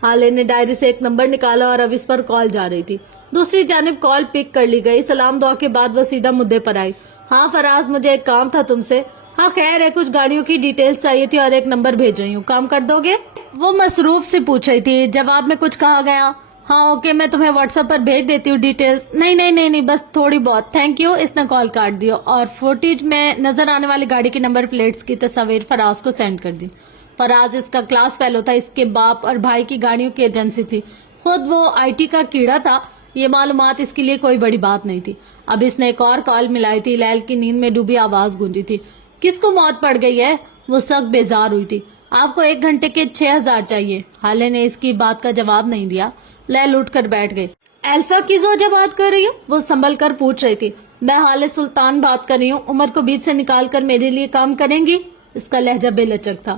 حالے نے ڈائری سے ایک نمبر نکالا اور اب اس پر کال جا رہی تھی۔ دوسری جانب کال پک کر لی گئی۔ سلام دعا کے بعد وہ سیدھا مدعے پر آئی۔ ہاں فراز، مجھے ایک کام تھا تم سے۔ ہاں خیر ہے، کچھ گاڑیوں کی ڈیٹیلز چاہیے تھی اور ایک نمبر بھیج رہی ہوں، کام کر دو گے؟ وہ مصروف سے پوچھ رہی تھی۔ جواب میں کچھ کہا گیا؟ ہاں اوکے، میں تمہیں واٹس ایپ پر بھیج دیتی ہوں ڈیٹیلز۔ نہیں بس تھوڑی بہت، تھینک یو۔ اس نے کال کاٹ دی اور فوٹیج میں نظر آنے والی گاڑی کی نمبر پلیٹس کی تصاویر فراز کو سینڈ کر دی۔ فراز اس کا کلاس فیلو تھا، اس کے باپ اور بھائی کی گاڑیوں کی ایجنسی تھی، خود وہ IT کا کیڑا تھا۔ یہ معلومات اس کے لیے کوئی بڑی بات نہیں تھی۔ اب اس نے ایک اور کال ملائی تھی۔ لیل کی نیند میں ڈوبی آواز گونجی تھی۔ کس کو موت پڑ گئی ہے؟ وہ سخت بیزار ہوئی تھی۔ آپ کو 1 گھنٹے کے 6000 چاہیے۔ حالے نے اس کی بات کا جواب نہیں دیا۔ لیل اٹھ کر بیٹھ گئی۔ الفا کس وجہ بات کر رہی ہوں؟ وہ سنبھل کر پوچھ رہی تھی۔ میں حال سلطان بات کر رہی ہوں۔ عمر کو بیچ سے نکال کر میرے لیے کام کریں گی؟ اس کا لہجہ بے لچک تھا۔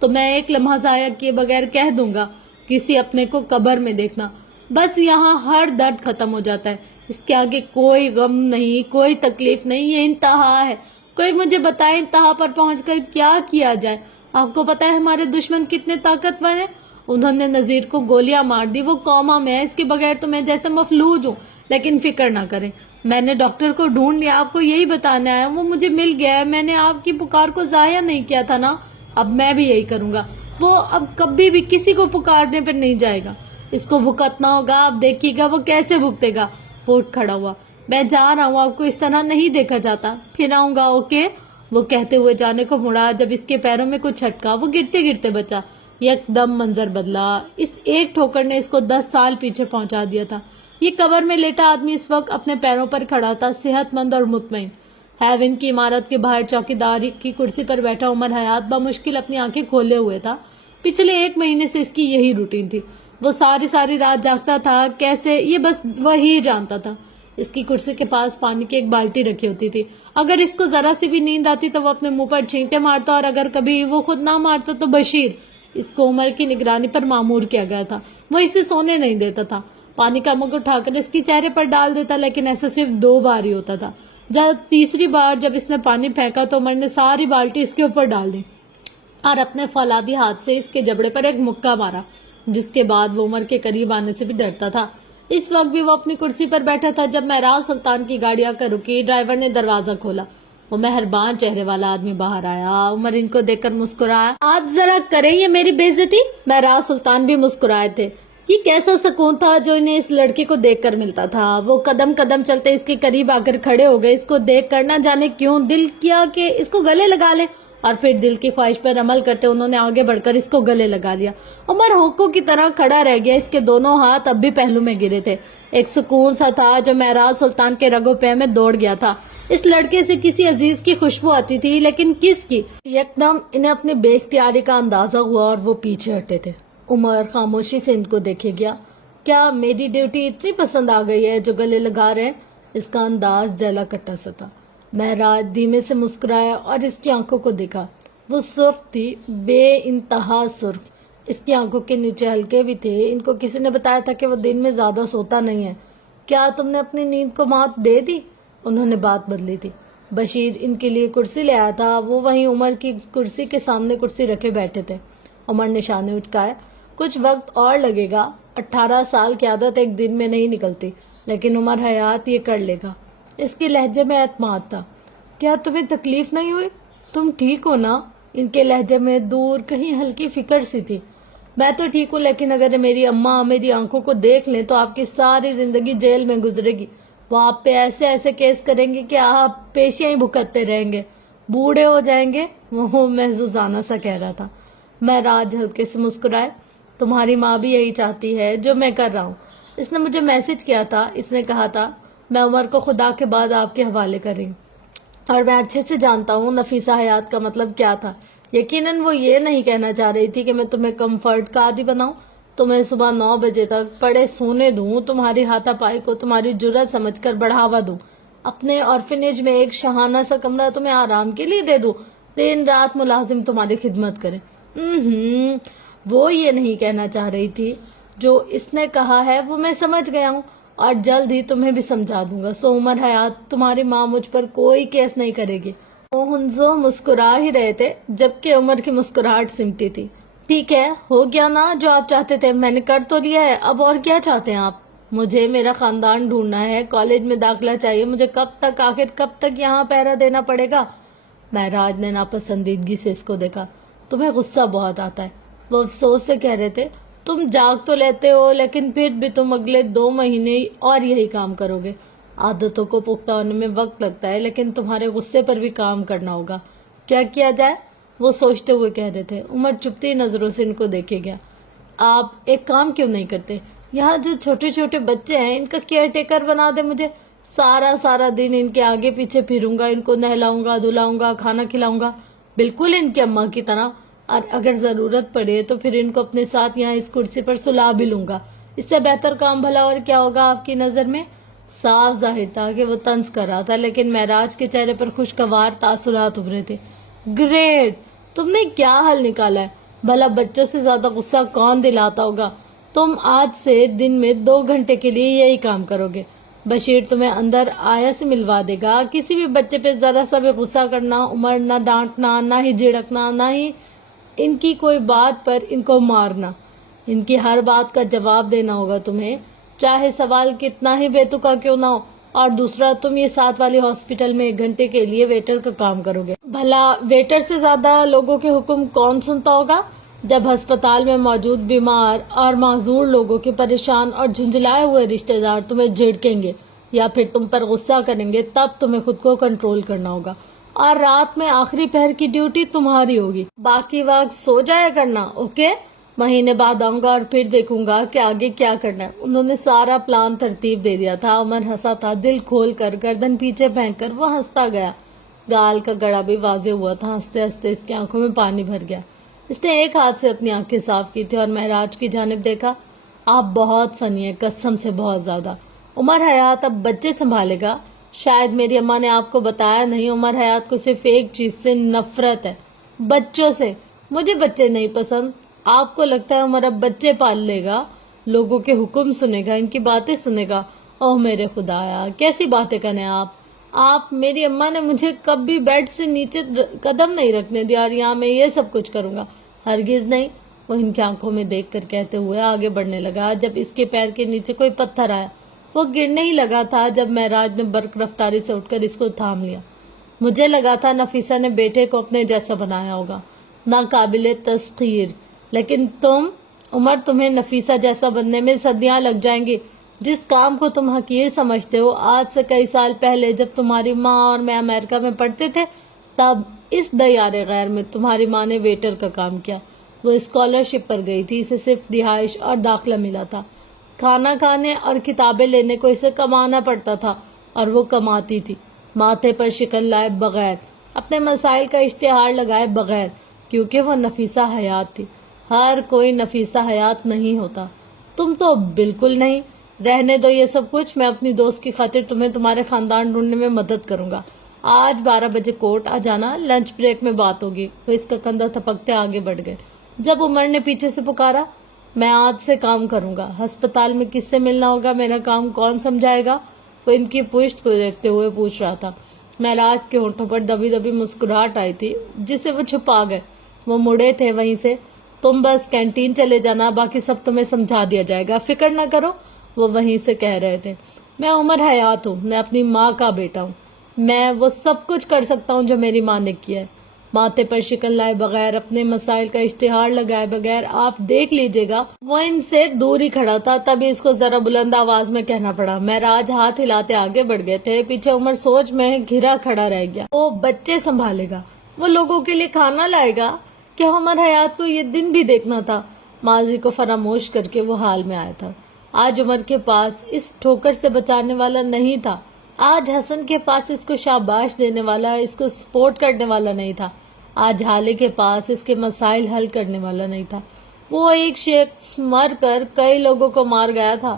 تو میں ایک لمحہ ضائع کیے بغیر کہہ دوں گا کسی اپنے کو قبر میں دیکھنا. بس یہاں ہر درد ختم ہو جاتا ہے. اس کے آگے کوئی غم نہیں, کوئی تکلیف نہیں, یہ انتہا ہے. کوئی مجھے بتائے انتہا پر پہنچ کر کیا کیا جائے. آپ کو پتا ہے ہمارے دشمن کتنے طاقتور ہیں. انہوں نے نذیر کو گولیاں مار دی. وہ کوما میں ہے. اس کے بغیر تو میں جیسے مفلوج ہوں. لیکن فکر نہ کریں, میں نے ڈاکٹر کو ڈھونڈ لیا. آپ کو یہی بتانا ہے, وہ مجھے مل گیا ہے. میں نے آپ کی پکار کو ضائع نہیں کیا تھا نا. اب میں بھی یہی کروں گا. وہ اب کبھی بھی کسی کو پکارنے پر نہیں جائے گا. اس کو بھگتنا ہوگا. آپ دیکھیے گا وہ کیسے بھگتے گا. وہ اٹھ کھڑا ہوا. میں جا رہا ہوں, آپ کو اس طرح نہیں دیکھا جاتا. پھر آؤں گا, اوکے. وہ کہتے ہوئے جانے کو مڑا. جب اس کے پیروں میں کچھ ہٹکا, وہ گرتے گرتے بچا. یک دم منظر بدلا. اس ایک ٹھوکر نے اس کو 10 سال پیچھے پہنچا دیا تھا. یہ قبر میں لیٹا آدمی اس وقت اپنے پیروں پر کھڑا تھا, صحت مند اور مطمئن. ہیون کی عمارت کے باہر چوکیداری کی کرسی پر بیٹھا عمر حیات بمشکل اپنی آنکھیں کھولے ہوئے تھا. پچھلے 1 مہینے سے اس کی یہی روٹین تھی. وہ ساری رات جاگتا تھا. کیسے, یہ بس وہی جانتا تھا. اس کی کرسی کے پاس پانی کی ایک بالٹی رکھی ہوتی تھی. اگر اس کو ذرا سی بھی نیند آتی تو وہ اپنے منہ پر چھینٹے مارتا, اور اگر کبھی وہ خود نہ مارتا تو بشیر, اس کو عمر کی نگرانی پر مامور کیا گیا تھا, وہ اسے سونے نہیں دیتا تھا. پانی کا مگ اٹھا کر اس کی چہرے پر ڈال دیتا, لیکن ایسا صرف 2 بار ہی ہوتا تھا. تیسری بار جب اس نے پانی پھینکا تو عمر نے ساری بالٹی اس کے اوپر ڈال دی اور اپنے فولادی ہاتھ سے اس کے جبڑے پر ایک مکہ مارا, جس کے بعد وہ عمر کے قریب آنے سے بھی ڈرتا تھا. اس وقت بھی وہ اپنی کرسی پر بیٹھا تھا جب معراج سلطان کی گاڑی آ کر رکی. ڈرائیور نے دروازہ کھولا. وہ مہربان چہرے والا آدمی باہر آیا. عمر ان کو دیکھ کر مسکرایا. آج ذرا کریں یہ میری بے عزتی. معراج سلطان بھی مسکرائے تھے. یہ کیسا سکون تھا جو انہیں اس لڑکی کو دیکھ کر ملتا تھا. وہ قدم قدم چلتے اس کے قریب آ کر کھڑے ہو گئے. اس کو دیکھ کر نہ جانے کیوں دل کیا کہ اس کو گلے لگا لیں, اور پھر دل کی خواہش پر عمل کرتے انہوں نے آگے بڑھ کر اس کو گلے لگا لیا. عمر ہوکو کی طرح کھڑا رہ گیا. اس کے دونوں ہاتھ اب بھی پہلو میں گرے تھے. ایک سکون سا تھا جو معراج سلطان کے رگو پے میں دوڑ گیا تھا. اس لڑکے سے کسی عزیز کی خوشبو آتی تھی, لیکن کس کی؟ یکدم انہیں اپنی بے اختیاری کا اندازہ ہوا اور وہ پیچھے ہٹے تھے. عمر خاموشی سے ان کو دیکھے گیا. کیا میری ڈیوٹی اتنی پسند آ گئی ہے جو گلے لگا رہے ہیں؟ اس کا انداز جلا کٹا سا تھا. معراج دھیمے سے مسکرایا اور اس کی آنکھوں کو دیکھا. وہ سرخ تھی, بے انتہا سرخ. اس کی آنکھوں کے نیچے ہلکے بھی تھے. ان کو کسی نے بتایا تھا کہ وہ دن میں زیادہ سوتا نہیں ہے. کیا تم نے اپنی نیند کو مات دے دی؟ انہوں نے بات بدلی تھی. بشیر ان کے لیے کرسی لے آیا تھا. وہ وہیں عمر کی کرسی کے سامنے کرسی رکھے بیٹھے تھے. عمر نے شانے اچکائے. کچھ وقت اور لگے گا. 18 سال کی عادت ایک دن میں نہیں نکلتی, لیکن عمر حیات یہ کر لے گا. اس کے لہجے میں اعتماد تھا. کیا تمہیں تکلیف نہیں ہوئی؟ تم ٹھیک ہو نا؟ ان کے لہجے میں دور کہیں ہلکی فکر سی تھی. میں تو ٹھیک ہوں, لیکن اگر میری اماں میری آنکھوں کو دیکھ لیں تو آپ کی ساری زندگی جیل میں گزرے گی. وہ آپ پہ ایسے ایسے کیس کریں گے کہ آپ پیشیاں ہی بھکتتے رہیں گے, بوڑھے ہو جائیں گے. وہ محظوظانہ سا کہہ رہا تھا. معراج ہلکے سے مسکرائے. تمہاری ماں بھی یہی چاہتی ہے جو میں کر رہا ہوں. اس نے مجھے میسج کیا تھا. اس نے کہا تھا میں عمر کو خدا کے بعد آپ کے حوالے کریں, اور میں اچھے سے جانتا ہوں نفیسہ حیات کا مطلب کیا تھا. یقیناً وہ یہ نہیں کہنا چاہ رہی تھی کہ میں تمہیں کمفرٹ کا عادی بناؤں, تمہیں صبح 9 بجے تک پڑے سونے دوں, تمہاری ہاتھا پائی کو تمہاری جرت سمجھ کر بڑھاوا دوں, اپنے آرفنیج میں ایک شہانہ سا کمرہ تمہیں آرام کے لیے دے دوں, دن رات ملازم تمہاری خدمت کرے. وہ یہ نہیں کہنا چاہ رہی تھی. جو اس نے کہا ہے وہ میں سمجھ گیا ہوں, اور جلد ہی تمہیں بھی سمجھا دوں گا. سو عمر حیات, تمہاری ماں مجھ پر کوئی کیس نہیں کرے گی. وہ ہنزو مسکرا ہی رہے تھے جبکہ عمر کی مسکراہٹ سمٹی تھی. ٹھیک ہے, ہو گیا نا جو آپ چاہتے تھے, میں نے کر تو لیا ہے, اب اور کیا چاہتے ہیں آپ؟ مجھے میرا خاندان ڈھونڈنا ہے, کالج میں داخلہ چاہیے, مجھے کب تک یہاں پہرا دینا پڑے گا؟ معراج نے ناپسندیدگی سے اس کو دیکھا. تمہیں غصہ بہت آتا ہے. وہ افسوس سے کہہ رہے تھے. تم جاگ تو لیتے ہو, لیکن پھر بھی تم اگلے 2 مہینے اور یہی کام کرو گے. عادتوں کو پختہ ہونے میں وقت لگتا ہے, لیکن تمہارے غصے پر بھی کام کرنا ہوگا. کیا کیا جائے؟ وہ سوچتے ہوئے کہہ رہے تھے. عمر چپتی نظروں سے ان کو دیکھے گیا. آپ ایک کام کیوں نہیں کرتے؟ یہاں جو چھوٹے چھوٹے بچے ہیں ان کا کیئر ٹیکر بنا دے مجھے. سارا دن ان کے آگے پیچھے پھروں گا, ان کو نہلاؤں گا, دھلاؤں گا, کھانا کھلاؤں گا, بالکل ان کی اماں کی طرح. اور اگر ضرورت پڑے تو پھر ان کو اپنے ساتھ یہاں اس کرسی پر سلا بھی لوں گا. اس سے بہتر کام بھلا اور کیا ہوگا آپ کی نظر میں؟ صاف ظاہر تھا کہ وہ طنز کر رہا تھا, لیکن معراج کے چہرے پر خوشگوار تاثرات ابھرے تھے. گریٹ, تم نے کیا حل نکالا ہے؟ بھلا بچوں سے زیادہ غصہ کون دلاتا ہوگا؟ تم آج سے دن میں 2 گھنٹے کے لیے یہی کام کرو گے۔ بشیر تمہیں اندر آیا سے ملوا دے گا۔ کسی بھی بچے پہ ذرا سا بھی غصہ کرنا، عمر نہ ڈانٹنا، نہ ہی جھڑکنا، نہ ہی ان کی کوئی بات پر ان کو مارنا۔ ان کی ہر بات کا جواب دینا ہوگا تمہیں، چاہے سوال کتنا ہی بے تکا کیوں نہ ہو۔ اور دوسرا، تم یہ 7 والی ہاسپٹل میں 1 گھنٹے کے لیے ویٹر کا کام کرو گے۔ بھلا ویٹر سے زیادہ لوگوں کے حکم کون سنتا ہوگا؟ جب ہسپتال میں موجود بیمار اور معذور لوگوں کے پریشان اور جھنجھلائے ہوئے رشتہ دار تمہیں جھڑکیں گے یا پھر تم پر غصہ کریں گے، تب تمہیں خود کو کنٹرول کرنا ہوگا۔ اور رات میں آخری پہر کی ڈیوٹی تمہاری ہوگی، باقی وقت سو جایا کرنا، اوکے؟ مہینے بعد آؤں گا اور پھر دیکھوں گا کہ آگے کیا کرنا ہے۔ انہوں نے سارا پلان ترتیب دے دیا تھا۔ عمر ہنسا تھا، دل کھول کر، گردن پیچھے پھینک کر وہ ہنستا گیا۔ گال کا گڑا بھی واضح ہوا تھا۔ ہنستے ہنستے اس کی آنکھوں میں پانی بھر گیا۔ اس نے ایک ہاتھ سے اپنی آنکھیں صاف کی تھی اور معراج کی جانب دیکھا۔ آپ بہت فنی ہیں، قسم سے بہت زیادہ۔ عمر حیات اب بچے سنبھالے گا؟ شاید میری اماں نے آپ کو بتایا نہیں، عمر حیات کو صرف ایک چیز سے نفرت ہے، بچوں سے۔ مجھے بچے نہیں پسند۔ آپ کو لگتا ہے عمر اب بچے پال لے گا، لوگوں کے حکم سنے گا، ان کی باتیں سنے گا؟ اوہ میرے خدایا، کیسی باتیں کریں آپ! میری اماں نے مجھے کبھی بیڈ سے نیچے قدم نہیں رکھنے دیا اور یہاں میں یہ سب کچھ کروں گا؟ ہرگز نہیں۔ وہ ان کی آنکھوں میں دیکھ کر کہتے ہوئے آگے بڑھنے لگا۔ جب اس کے پیر کے نیچے کوئی پتھر آیا، وہ گرنے ہی لگا تھا جب معراج نے برق رفتاری سے اٹھ کر اس کو تھام لیا۔ مجھے لگا تھا نفیسہ نے بیٹے کو اپنے جیسا بنایا ہوگا، ناقابل تسخیر، لیکن عمر تمہیں نفیسہ جیسا بننے میں صدیاں لگ جائیں گی۔ جس کام کو تم حقیر سمجھتے ہو، آج سے کئی سال پہلے جب تمہاری ماں اور میں امریکہ میں پڑھتے تھے، تب اس دیار غیر میں تمہاری ماں نے ویٹر کا کام کیا۔ وہ اسکالرشپ پر گئی تھی، اسے صرف رہائش اور داخلہ ملا تھا۔ کھانا کھانے اور کتابیں لینے کو اسے کمانا پڑتا تھا اور وہ کماتی تھی، ماتھے پر شکن لائے بغیر، اپنے مسائل کا اشتہار لگائے بغیر، کیونکہ وہ نفیسہ حیات تھی۔ ہر کوئی نفیسہ حیات نہیں ہوتا۔ تم تو بالکل نہیں۔ رہنے دو یہ سب کچھ، میں اپنی دوست کی خاطر تمہیں تمہارے خاندان ڈھونڈنے میں مدد کروں گا۔ آج 12 بجے کورٹ آ جانا، لنچ بریک میں بات ہوگی۔ وہ اس کا کندھا تھپکتے آگے بڑھ گئے۔ جب عمر نے پیچھے سے پکارا، میں آج سے کام کروں گا۔ ہسپتال میں کس سے ملنا ہوگا، میرا کام کون سمجھائے گا؟ وہ ان کی پشت کو دیکھتے ہوئے پوچھ رہا تھا۔ معراج کے ہونٹوں پر دبی دبی مسکراہٹ آئی تھی جسے وہ چھپا گئے۔ وہ مڑے تھے وہیں سے۔ تم بس کینٹین چلے جانا، باقی سب تمہیں سمجھا دیا جائے گا، فکر نہ کرو، وہ وہیں سے کہہ رہے تھے۔ میں عمر حیات ہوں، میں اپنی ماں کا بیٹا ہوں، میں وہ سب کچھ کر سکتا ہوں جو میری ماں نے کیا ہے۔ ماتھے پر شکن لائے بغیر، اپنے مسائل کا اشتہار لگائے بغیر، آپ دیکھ لیجئے گا۔ وہ ان سے دور ہی کھڑا تھا، تبھی اس کو ذرا بلند آواز میں کہنا پڑا۔ معراج ہاتھ ہلاتے آگے بڑھ گئے تھے، پیچھے عمر سوچ میں گھرا کھڑا رہ گیا۔ وہ بچے سنبھالے گا، وہ لوگوں کے لیے کھانا لائے گا۔ کیا عمر حیات کو یہ دن بھی دیکھنا تھا؟ ماضی کو فراموش کر کے وہ حال میں آیا تھا۔ آج عمر کے پاس اس ٹھوکر سے بچانے والا نہیں تھا۔ آج حسن کے پاس اس کو شاباش دینے والا، اس کو سپورٹ کرنے والا نہیں تھا۔ آج حالے کے پاس اس کے مسائل حل کرنے والا نہیں تھا۔ وہ ایک شخص مر کر کئی لوگوں کو مار گیا تھا۔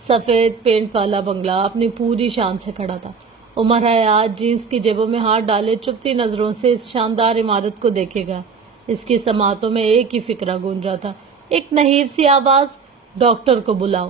سفید پینٹ والا بنگلہ اپنی پوری شان سے کھڑا تھا۔ عمر حیات جینس کی جیبوں میں ہاتھ ڈالے چپتی نظروں سے اس شاندار عمارت کو دیکھے گا۔ اس کی سماعتوں میں ایک ہی فکرہ گونج رہا تھا، ایک نحیف سی آواز، ڈاکٹر کو بلاؤ۔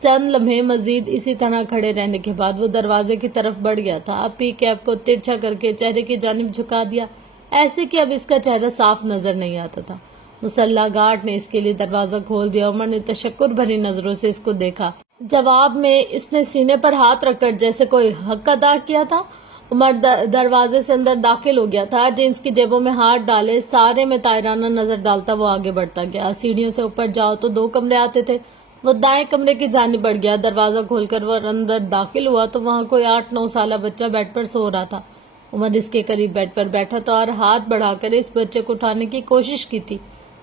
چند لمحے مزید اسی طرح کھڑے رہنے کے بعد وہ دروازے کی طرف بڑھ گیا تھا۔ اب پی کیپ کو ترچھا کر کے چہرے کی جانب جھکا دیا، ایسے کہ اب اس کا چہرہ صاف نظر نہیں آتا تھا۔ مسلح گارڈ نے اس کے لیے دروازہ کھول دیا۔ عمر نے تشکر بھری نظروں سے اس کو دیکھا۔ جواب میں اس نے سینے پر ہاتھ رکھ کر جیسے کوئی حق ادا کیا تھا۔ عمر دروازے سے اندر داخل ہو گیا تھا، جینس کی جیبوں میں ہاتھ ڈالے سارے میں طائرانہ نظر ڈالتا وہ آگے بڑھتا گیا۔ سیڑھیوں سے اوپر جاؤ تو 2 کمرے آتے تھے۔ وہ دائیں کمرے کی جانب بڑھ گیا۔ دروازہ کھول کر وہ اندر داخل ہوا تو وہاں کوئی 8-9 سالہ بچہ بیڈ پر سو رہا تھا۔ عمر اس کے قریب بیڈ پر بیٹھا تھا اور ہاتھ بڑھا کر اس بچے کو اٹھانے کی کوشش کی تھی۔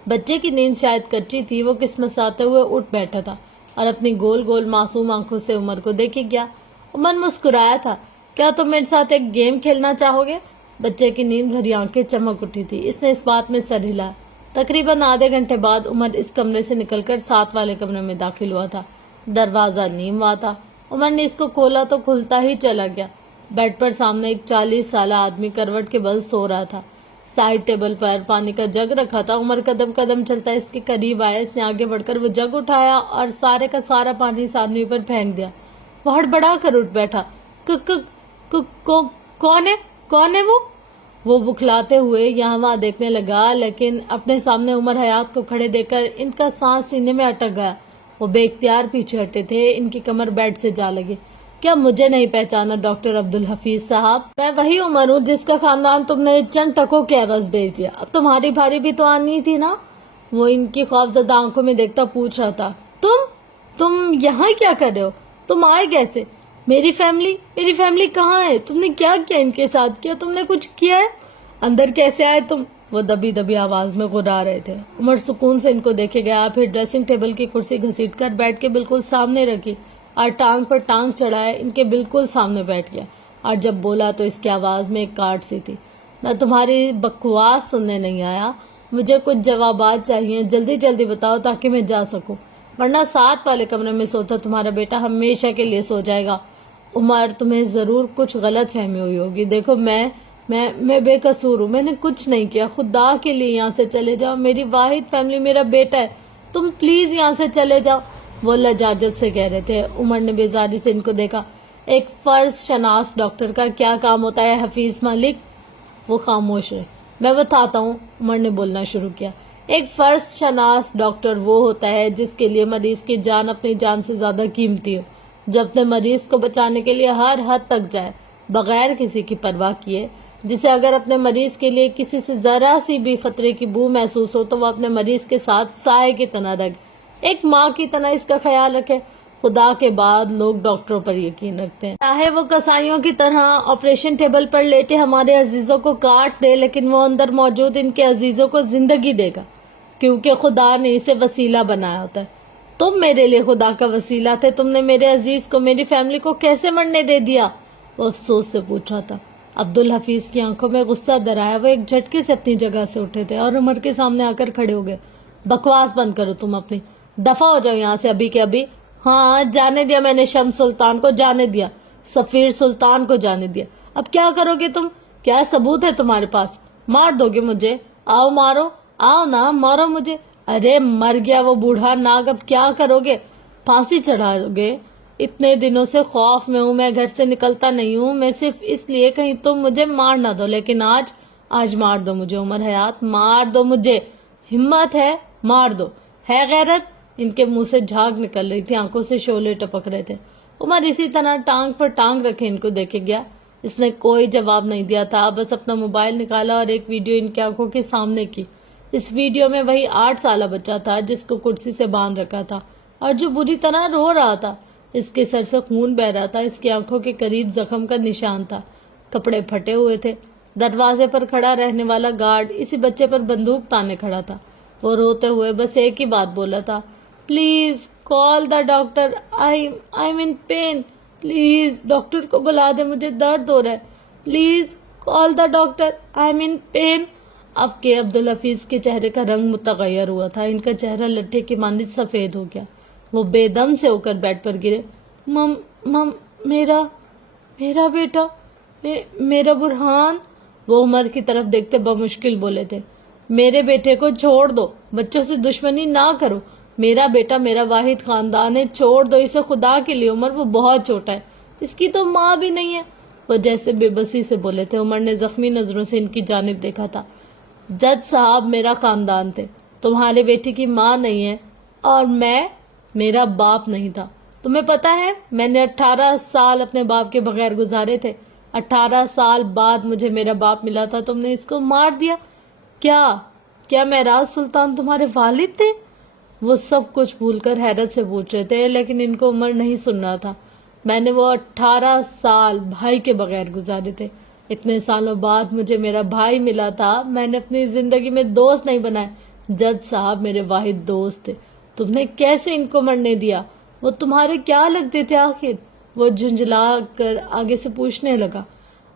بچے کی نیند شاید کچی تھی، وہ قسمساتے ہوئے اٹھ بیٹھا تھا اور اپنی گول گول معصوم آنکھوں سے عمر کو دیکھے گیا۔ عمر مسکرایا تھا۔ کیا تم میرے ساتھ ایک گیم کھیلنا چاہو گے؟ بچے کی نیند بھری آنکھیں چمک اٹھی تھی۔ اس نے اس بات میں سر ہلایا۔ تقریباً آدھے گھنٹے بعد عمر اس کمرے سے نکل کر 7 والے کمرے میں داخل ہوا تھا۔ دروازہ نیم ہوا تھا۔ عمر نے اس کو کھولا تو کھلتا ہی چلا گیا۔ بیڈ پر سامنے ایک 40 سالہ آدمی کروٹ کے بل سو رہا تھا۔ سائڈ ٹیبل پر پانی کا جگ رکھا تھا. عمر قدم قدم چلتا اس کے قریب آیا. اس نے آگے بڑھ کر وہ جگ اٹھایا اور سارے کا سارا پانی اس آدمی پر پھینک دیا. وہ ہڑبڑا کر اٹھ بیٹھا. کون ہے وہ بکھلاتے ہوئے یہاں وہاں دیکھنے لگا، لیکن اپنے سامنے عمر حیات کو کھڑے دیکھ کر ان کا سانس سینے میں اٹک گیا. وہ بے اختیار پیچھے ہٹے تھے. ان کی کمر بیڈ سے جا لگی. کیا مجھے نہیں پہچانا ڈاکٹر عبدالحفیظ صاحب؟ میں وہی عمر ہوں جس کا خاندان تم نے چند ٹکوں کے عوض بیچ دیا. اب تمہاری بھاری بھی تو آنی تھی نا؟ وہ ان کی خوفزدہ آنکھوں میں دیکھتا پوچھ رہا تھا. تم یہاں کیا کر رہے ہو؟ تم آئے کیسے؟ میری فیملی کہاں ہے؟ تم نے کیا ان کے ساتھ؟ کیا تم نے کچھ کیا ہے؟ اندر کیسے آئے تم؟ وہ دبی دبی آواز میں غرا رہے تھے. عمر سکون سے ان کو دیکھے گیا، پھر ڈریسنگ ٹیبل کی کرسی گھسیٹ کر بیٹھ کے بالکل سامنے رکھی اور ٹانگ پر ٹانگ چڑھائے ان کے بالکل سامنے بیٹھ گیا. اور جب بولا تو اس کی آواز میں ایک کاٹ سی تھی. میں تمہاری بکواس سننے نہیں آیا، مجھے کچھ جوابات چاہیے. جلدی بتاؤ تاکہ میں جا سکوں، ورنہ ساتھ والے کمرے میں سوتا تمہارا بیٹا ہمیشہ کے لیے سو جائے گا. عمر تمہیں ضرور کچھ غلط فہمی ہوئی ہوگی. دیکھو میں بے قصور ہوں، میں نے کچھ نہیں کیا. خدا کے لیے یہاں سے چلے جاؤ، میری واحد فیملی میرا بیٹا ہے. تم پلیز یہاں سے چلے جاؤ، وہ لجاجت سے کہہ رہے تھے. عمر نے بیزاری سے ان کو دیکھا. ایک فرض شناس ڈاکٹر کا کیا کام ہوتا ہے حفیظ ملک؟ وہ خاموش رہے. میں بتاتا ہوں، عمر نے بولنا شروع کیا. ایک فرض شناس ڈاکٹر وہ ہوتا ہے جس کے لیے مریض کی جان اپنی جان سے زیادہ قیمتی ہو، جو اپنے مریض کو بچانے کے لیے ہر حد تک جائے بغیر کسی کی پرواہ کیے، جسے اگر اپنے مریض کے لیے کسی سے ذرا سی بھی خطرے کی بو محسوس ہو تو وہ اپنے مریض کے ساتھ سائے کی طرح رکھے، ایک ماں کی طرح اس کا خیال رکھے. خدا کے بعد لوگ ڈاکٹروں پر یقین رکھتے ہیں. چاہے وہ کسائیوں کی طرح آپریشن ٹیبل پر لیٹے ہمارے عزیزوں کو کاٹ دے، لیکن وہ اندر موجود ان کے عزیزوں کو زندگی دے گا، کیونکہ خدا نے اسے وسیلہ بنایا ہوتا ہے. تم میرے لیے خدا کا وسیلہ تھے. تم نے میرے عزیز کو، میری فیملی کو کیسے مرنے دے دیا؟ وہ افسوس سے پوچھ رہا تھا. عبدالحفیظ کی آنکھوں میں غصہ درایا. وہ ایک جھٹکے سے اپنی جگہ سے اٹھے تھے اور عمر کے سامنے آ کر کھڑے ہو گئے. بکواس بند کرو تم اپنی، دفع ہو جاؤ یہاں سے ابھی کے ابھی. ہاں جانے دیا میں نے، شمس سلطان کو جانے دیا، سفیر سلطان کو جانے دیا. اب کیا کرو گے تم؟ کیا ثبوت ہے تمہارے پاس؟ مار دو گے مجھے؟ آؤ مارو، آؤ نا مارو مجھے. ارے مر گیا وہ بوڑھا ناگ، اب کیا کرو گے؟ پھانسی چڑھاؤ گے؟ اتنے دنوں سے خوف میں ہوں، میں گھر سے نکلتا نہیں ہوں، میں صرف اس لیے کہیں تم مجھے مار نہ دو. لیکن آج مار دو مجھے عمر حیات، مار دو مجھے. ہمت ہے مار دو. ہے غیرت؟ ان کے منہ سے جھاگ نکل رہی تھی، آنکھوں سے شعلے ٹپک رہے تھے. عمر اسی طرح ٹانگ پر ٹانگ رکھے ان کو دیکھے گیا. اس نے کوئی جواب نہیں دیا تھا، بس اپنا موبائل نکالا اور ایک ویڈیو ان کی آنکھوں کے سامنے کی. اس ویڈیو میں وہی 8 سالہ بچہ تھا جس کو کرسی سے باندھ رکھا تھا اور جو بری طرح رو رہا تھا. اس کے سر سے خون بہ رہا تھا. اس کی آنکھوں کے قریب زخم کا نشان تھا. کپڑے پھٹے ہوئے تھے. دروازے پر کھڑا رہنے والا گارڈ اسی بچے پر بندوق تانے کھڑا تھا. وہ روتے ہوئے بس ایک ہی بات بولا تھا، please call the doctor, I am in pain. Please doctor کو بلا دے، مجھے درد ہو رہا ہے. Please call the doctor, I am in pain. اب کے عبدالحفیظ کے چہرے کا رنگ متغیر ہوا تھا. ان کا چہرہ لٹھے کی مانند سفید ہو گیا. وہ بے دم سے ہو کر بیڈ پر گرے. میرا بیٹا، میرا برہان. وہ عمر کی طرف دیکھتے بمشکل بولے تھے، میرے بیٹے کو چھوڑ دو، بچوں سے دشمنی نہ کرو. میرا بیٹا میرا واحد خاندان ہے، چھوڑ دو اسے خدا کے لیے. عمر وہ بہت چھوٹا ہے، اس کی تو ماں بھی نہیں ہے. وہ جیسے بے بسی سے بولے تھے. عمر نے زخمی نظروں سے ان کی جانب دیکھا تھا. جج صاحب میرا خاندان تھے، تمہارے بیٹے کی ماں نہیں ہے، اور میرا باپ نہیں تھا. تمہیں پتا ہے میں نے 18 سال اپنے باپ کے بغیر گزارے تھے. 18 سال بعد مجھے میرا باپ ملا تھا، تم نے اس کو مار دیا. کیا معراج سلطان تمہارے والد تھے؟ وہ سب کچھ بھول کر حیرت سے پوچھ رہے تھے، لیکن ان کو عمر نہیں سن رہا تھا. میں نے وہ 18 سال بھائی کے بغیر گزارے تھے. اتنے سالوں بعد مجھے میرا بھائی ملا تھا. میں نے اپنی زندگی میں دوست نہیں بنائے. جج صاحب میرے واحد دوست تھے. تم نے کیسے ان کو مرنے دیا؟ وہ تمہارے کیا لگتے تھے آخر؟ وہ جھنجھلا کر آگے سے پوچھنے لگا.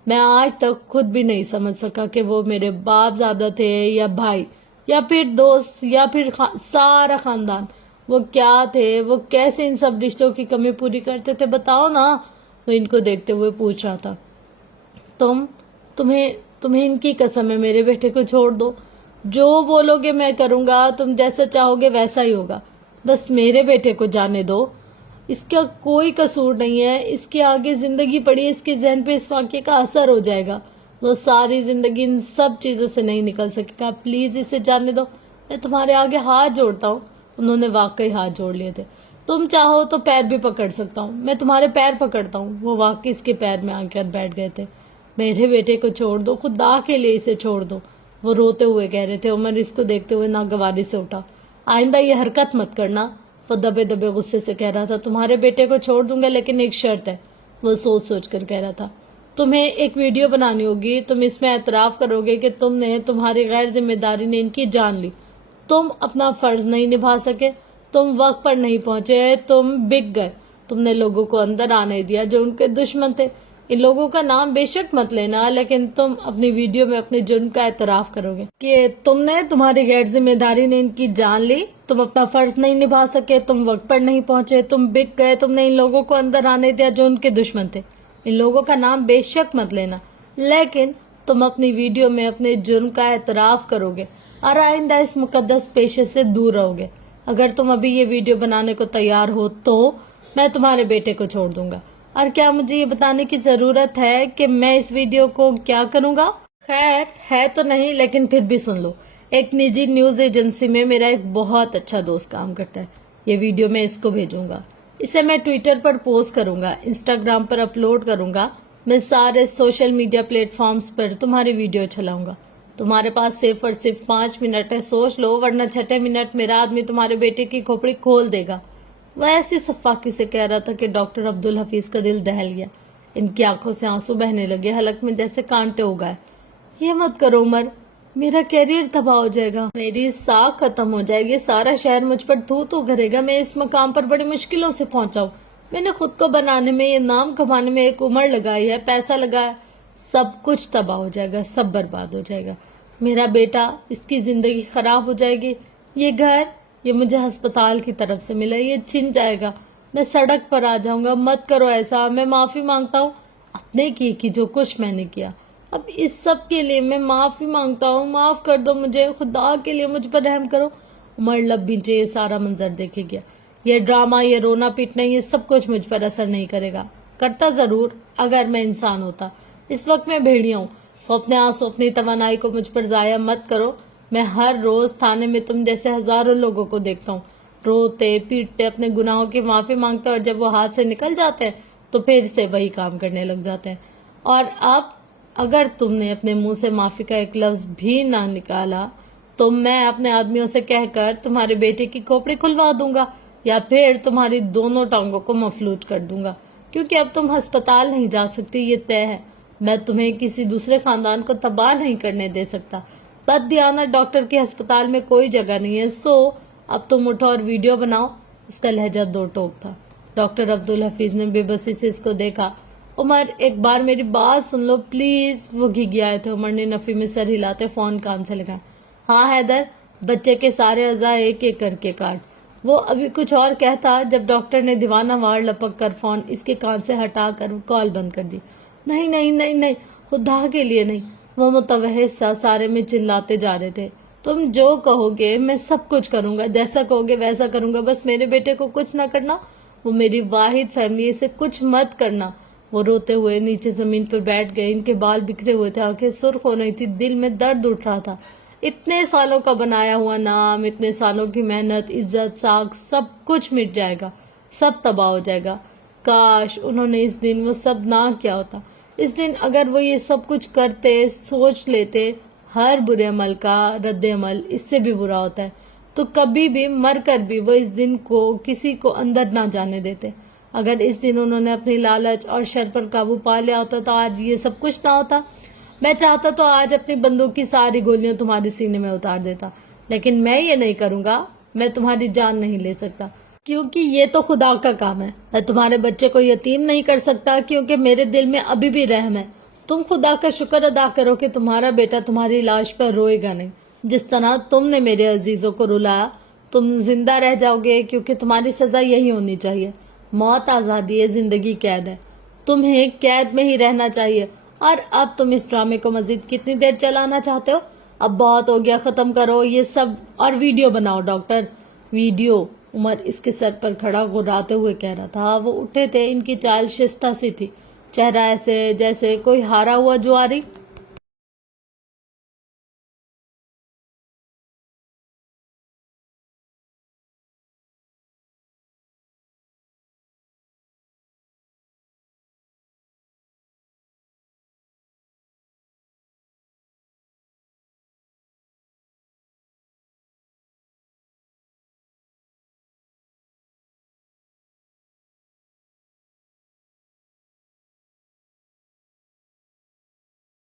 میں آج تک خود بھی نہیں سمجھ سکا کہ وہ میرے باپ زادہ تھے یا بھائی یا پھر دوست یا پھر سارا خاندان. وہ کیا تھے؟ وہ کیسے ان سب رشتوں کی کمی پوری کرتے تھے؟ بتاؤ نا. وہ ان کو دیکھتے ہوئے پوچھ رہا تھا. تمہیں ان کی قسم ہے میرے بیٹے کو چھوڑ دو، جو بولو گے میں کروں گا، تم جیسا چاہو گے ویسا ہی ہوگا، بس میرے بیٹے کو جانے دو، اس کا کوئی قصور نہیں ہے، اس کے آگے زندگی پڑی ہے، اس کے ذہن پہ اس واقعے کا اثر ہو جائے گا، وہ ساری زندگی ان سب چیزوں سے نہیں نکل سکے گا، پلیز اسے جانے دو، میں تمہارے آگے ہاتھ جوڑتا ہوں۔ انہوں نے واقعی ہاتھ جوڑ لیے تھے۔ تم چاہو تو پیر بھی پکڑ سکتا ہوں، میں تمہارے پیر پکڑتا ہوں۔ وہ واقعی اس کے پیر میں آ کر بیٹھ گئے تھے۔ میرے بیٹے کو چھوڑ دو، خدا کے لیے اسے چھوڑ دو، وہ روتے ہوئے کہہ رہے تھے۔ عمر اس کو دیکھتے ہوئے ناگواری سے اٹھا۔ آئندہ یہ حرکت مت کرنا، وہ دبے دبے غصے سے کہہ رہا تھا۔ تمہارے بیٹے کو چھوڑ دوں گا لیکن ایک شرط ہے، وہ سوچ سوچ کر کہہ رہا تھا۔ تمہیں ایک ویڈیو بنانی ہوگی، تم اس میں اعتراف کرو گے کہ تمہاری غیر ذمہ داری نے ان کی جان لی، تم اپنا فرض نہیں نبھا سکے، تم وقت پر نہیں پہنچے، تم بک گئے، تم نے لوگوں کو اندر آنے دیا جو ان کے دشمن تھے۔ ان لوگوں کا نام بے شک مت لینا، لیکن تم اپنی ویڈیو میں اپنے جرم کا اعتراف کرو گے کہ تمہاری غیر ذمہ داری نے ان کی جان لی، تم اپنا فرض نہیں نبھا سکے، تم وقت پر نہیں پہنچے، تم بک گئے، تم نے ان لوگوں کو اندر آنے دیا جو ان کے دشمن تھے۔ ان لوگوں کا نام بے شک مت لینا، لیکن تم اپنی ویڈیو میں اپنے جرم کا اعتراف کرو گے اور آئندہ اس مقدس پیشے سے دور رہو گے۔ اگر تم ابھی یہ ویڈیو بنانے کو تیار ہو تو میں تمہارے بیٹے کو چھوڑ دوں گا۔ اور کیا مجھے یہ بتانے کی ضرورت ہے کہ میں اس ویڈیو کو کیا کروں گا؟ خیر ہے تو نہیں، لیکن پھر بھی سن لو۔ ایک نجی نیوز ایجنسی میں میرا ایک بہت اچھا دوست کام کرتا ہے۔ یہ ویڈیو میں اس کو بھیجوں گا، اسے میں ٹویٹر پر پوسٹ کروں گا، انسٹاگرام پر اپلوڈ کروں گا، میں سارے سوشل میڈیا پلیٹ فارمز پر تمہاری ویڈیو چلاؤں گا۔ تمہارے پاس صرف اور صرف 5 منٹ ہے، سوچ لو، ورنہ چھٹے منٹ میرا آدمی تمہارے بیٹے کی کھوپڑی کھول دے گا۔ وہ ایسی صفاقی سے کہہ رہا تھا کہ ڈاکٹر عبدالحفیظ کا دل دہل گیا۔ ان کی آنکھوں سے آنسو بہنے لگے، حلق میں جیسے کانٹے ہو گئے۔ یہ مت کرو عمر، میرا کیریئر تباہ ہو جائے گا، میری ساکھ ختم ہو جائے گی، سارا شہر مجھ پر تھو تھو کرے گا، میں اس مقام پر بڑی مشکلوں سے پہنچا ہوں، میں نے خود کو بنانے میں، یہ نام کمانے میں ایک عمر لگائی ہے، پیسہ لگایا، سب کچھ تباہ ہو جائے گا، سب برباد ہو جائے گا۔ میرا بیٹا، اس کی زندگی خراب ہو جائے گی، یہ گھر، یہ مجھے ہسپتال کی طرف سے ملا، یہ چھن جائے گا، میں سڑک پر آ جاؤں گا، مت کرو ایسا، میں معافی مانگتا ہوں اپنے کی جو کچھ میں نے کیا، اب اس سب کے لیے میں معافی مانگتا ہوں، معاف کر دو مجھے، خدا کے لیے مجھ پر رحم کرو۔ عمر لب بھینچے یہ سارا منظر دیکھے گیا۔ یہ ڈرامہ، یہ رونا پیٹنا، یہ سب کچھ مجھ پر اثر نہیں کرے گا، کرتا ضرور اگر میں انسان ہوتا۔ اس وقت میں بھیڑیا ہوں، سو اپنے آنسو، اپنی توانائی کو مجھ پر ضائع مت کرو۔ میں ہر روز تھانے میں تم جیسے ہزاروں لوگوں کو دیکھتا ہوں، روتے پیٹتے اپنے گناہوں کی معافی مانگتے، اور جب وہ ہاتھ سے نکل جاتے ہیں تو پھر سے وہی کام کرنے لگ جاتے ہیں۔ اور اب اگر تم نے اپنے منہ سے معافی کا ایک لفظ بھی نہ نکالا تو میں اپنے آدمیوں سے کہہ کر تمہارے بیٹے کی کھوپڑی کھلوا دوں گا، یا پھر تمہاری دونوں ٹانگوں کو مفلوج کر دوں گا، کیونکہ اب تم ہسپتال نہیں جا سکتی، یہ طے ہے۔ میں تمہیں کسی دوسرے خاندان کو تباہ نہیں کرنے دے سکتا۔ بد دیانت ڈاکٹر کے ہسپتال میں کوئی جگہ نہیں ہے، سو اب تم اٹھو اور ویڈیو بناؤ۔ اس کا لہجہ دو ٹوک تھا۔ ڈاکٹر عبدالحفیظ نے بے بسی سے اس کو دیکھا۔ عمر، ایک بار میری بات سن لو پلیز، وہ گھگیائے تھے۔ عمر نے نفی میں سر ہلاتے فون کان سے لگایا۔ ہاں حیدر، بچے کے سارے اعضاء ایک ایک کر کے کاٹ۔ وہ ابھی کچھ اور کہتا جب ڈاکٹر نے دیوانہ وار لپک کر فون اس کے کان سے ہٹا کر کال بند کر دی۔ نہیں نہیں نہیں نہیں، خدا کے لیے نہیں، وہ متوحش سا سارے میں چلاتے جا رہے تھے۔ تم جو کہو گے میں سب کچھ کروں گا، جیسا کہو گے ویسا کروں گا، بس میرے بیٹے کو کچھ نہ کرنا، وہ میری واحد فیملی، اسے کچھ مت کرنا۔ وہ روتے ہوئے نیچے زمین پر بیٹھ گئے، ان کے بال بکھرے ہوئے تھے، آنکھیں سرخ ہو رہی تھی، دل میں درد اٹھ رہا تھا۔ اتنے سالوں کا بنایا ہوا نام، اتنے سالوں کی محنت، عزت، ساکھ، سب کچھ مٹ جائے گا، سب تباہ ہو جائے گا۔ کاش انہوں نے اس دن وہ سب نہ کیا ہوتا۔ اس دن اگر وہ یہ سب کچھ کرتے، سوچ لیتے، ہر برے عمل کا رد عمل اس سے بھی برا ہوتا ہے، تو کبھی بھی مر کر بھی وہ اس دن کو کسی کو اندر نہ جانے دیتے۔ اگر اس دن انہوں نے اپنی لالچ اور شر پر قابو پا لیا ہوتا تو آج یہ سب کچھ نہ ہوتا۔ میں چاہتا تو آج اپنی بندوق کی ساری گولیاں تمہارے سینے میں اتار دیتا، لیکن میں یہ نہیں کروں گا، میں تمہاری جان نہیں لے سکتا، کیونکہ یہ تو خدا کا کام ہے۔ میں تمہارے بچے کو یتیم نہیں کر سکتا، کیونکہ میرے دل میں ابھی بھی رحم ہے۔ تم خدا کا شکر ادا کرو کہ تمہارا بیٹا تمہاری لاش پر روئے گا نہیں، جس طرح تم نے میرے عزیزوں کو رلایا۔ تم زندہ رہ جاؤ گے، کیونکہ تمہاری سزا یہی ہونی چاہیے۔ موت آزادی ہے، زندگی قید ہے، تمہیں قید میں ہی رہنا چاہیے۔ اور اب تم اس ڈرامے کو مزید کتنی دیر چلانا چاہتے ہو؟ اب بہت ہو گیا، ختم کرو یہ سب اور ویڈیو بناؤ ڈاکٹر، ویڈیو۔ عمر اس کے سر پر کھڑا گراتے ہوئے کہہ رہا تھا۔ وہ اٹھے تھے، ان کی چال شستہ سی تھی، چہرہ ایسے جیسے کوئی ہارا ہوا جواری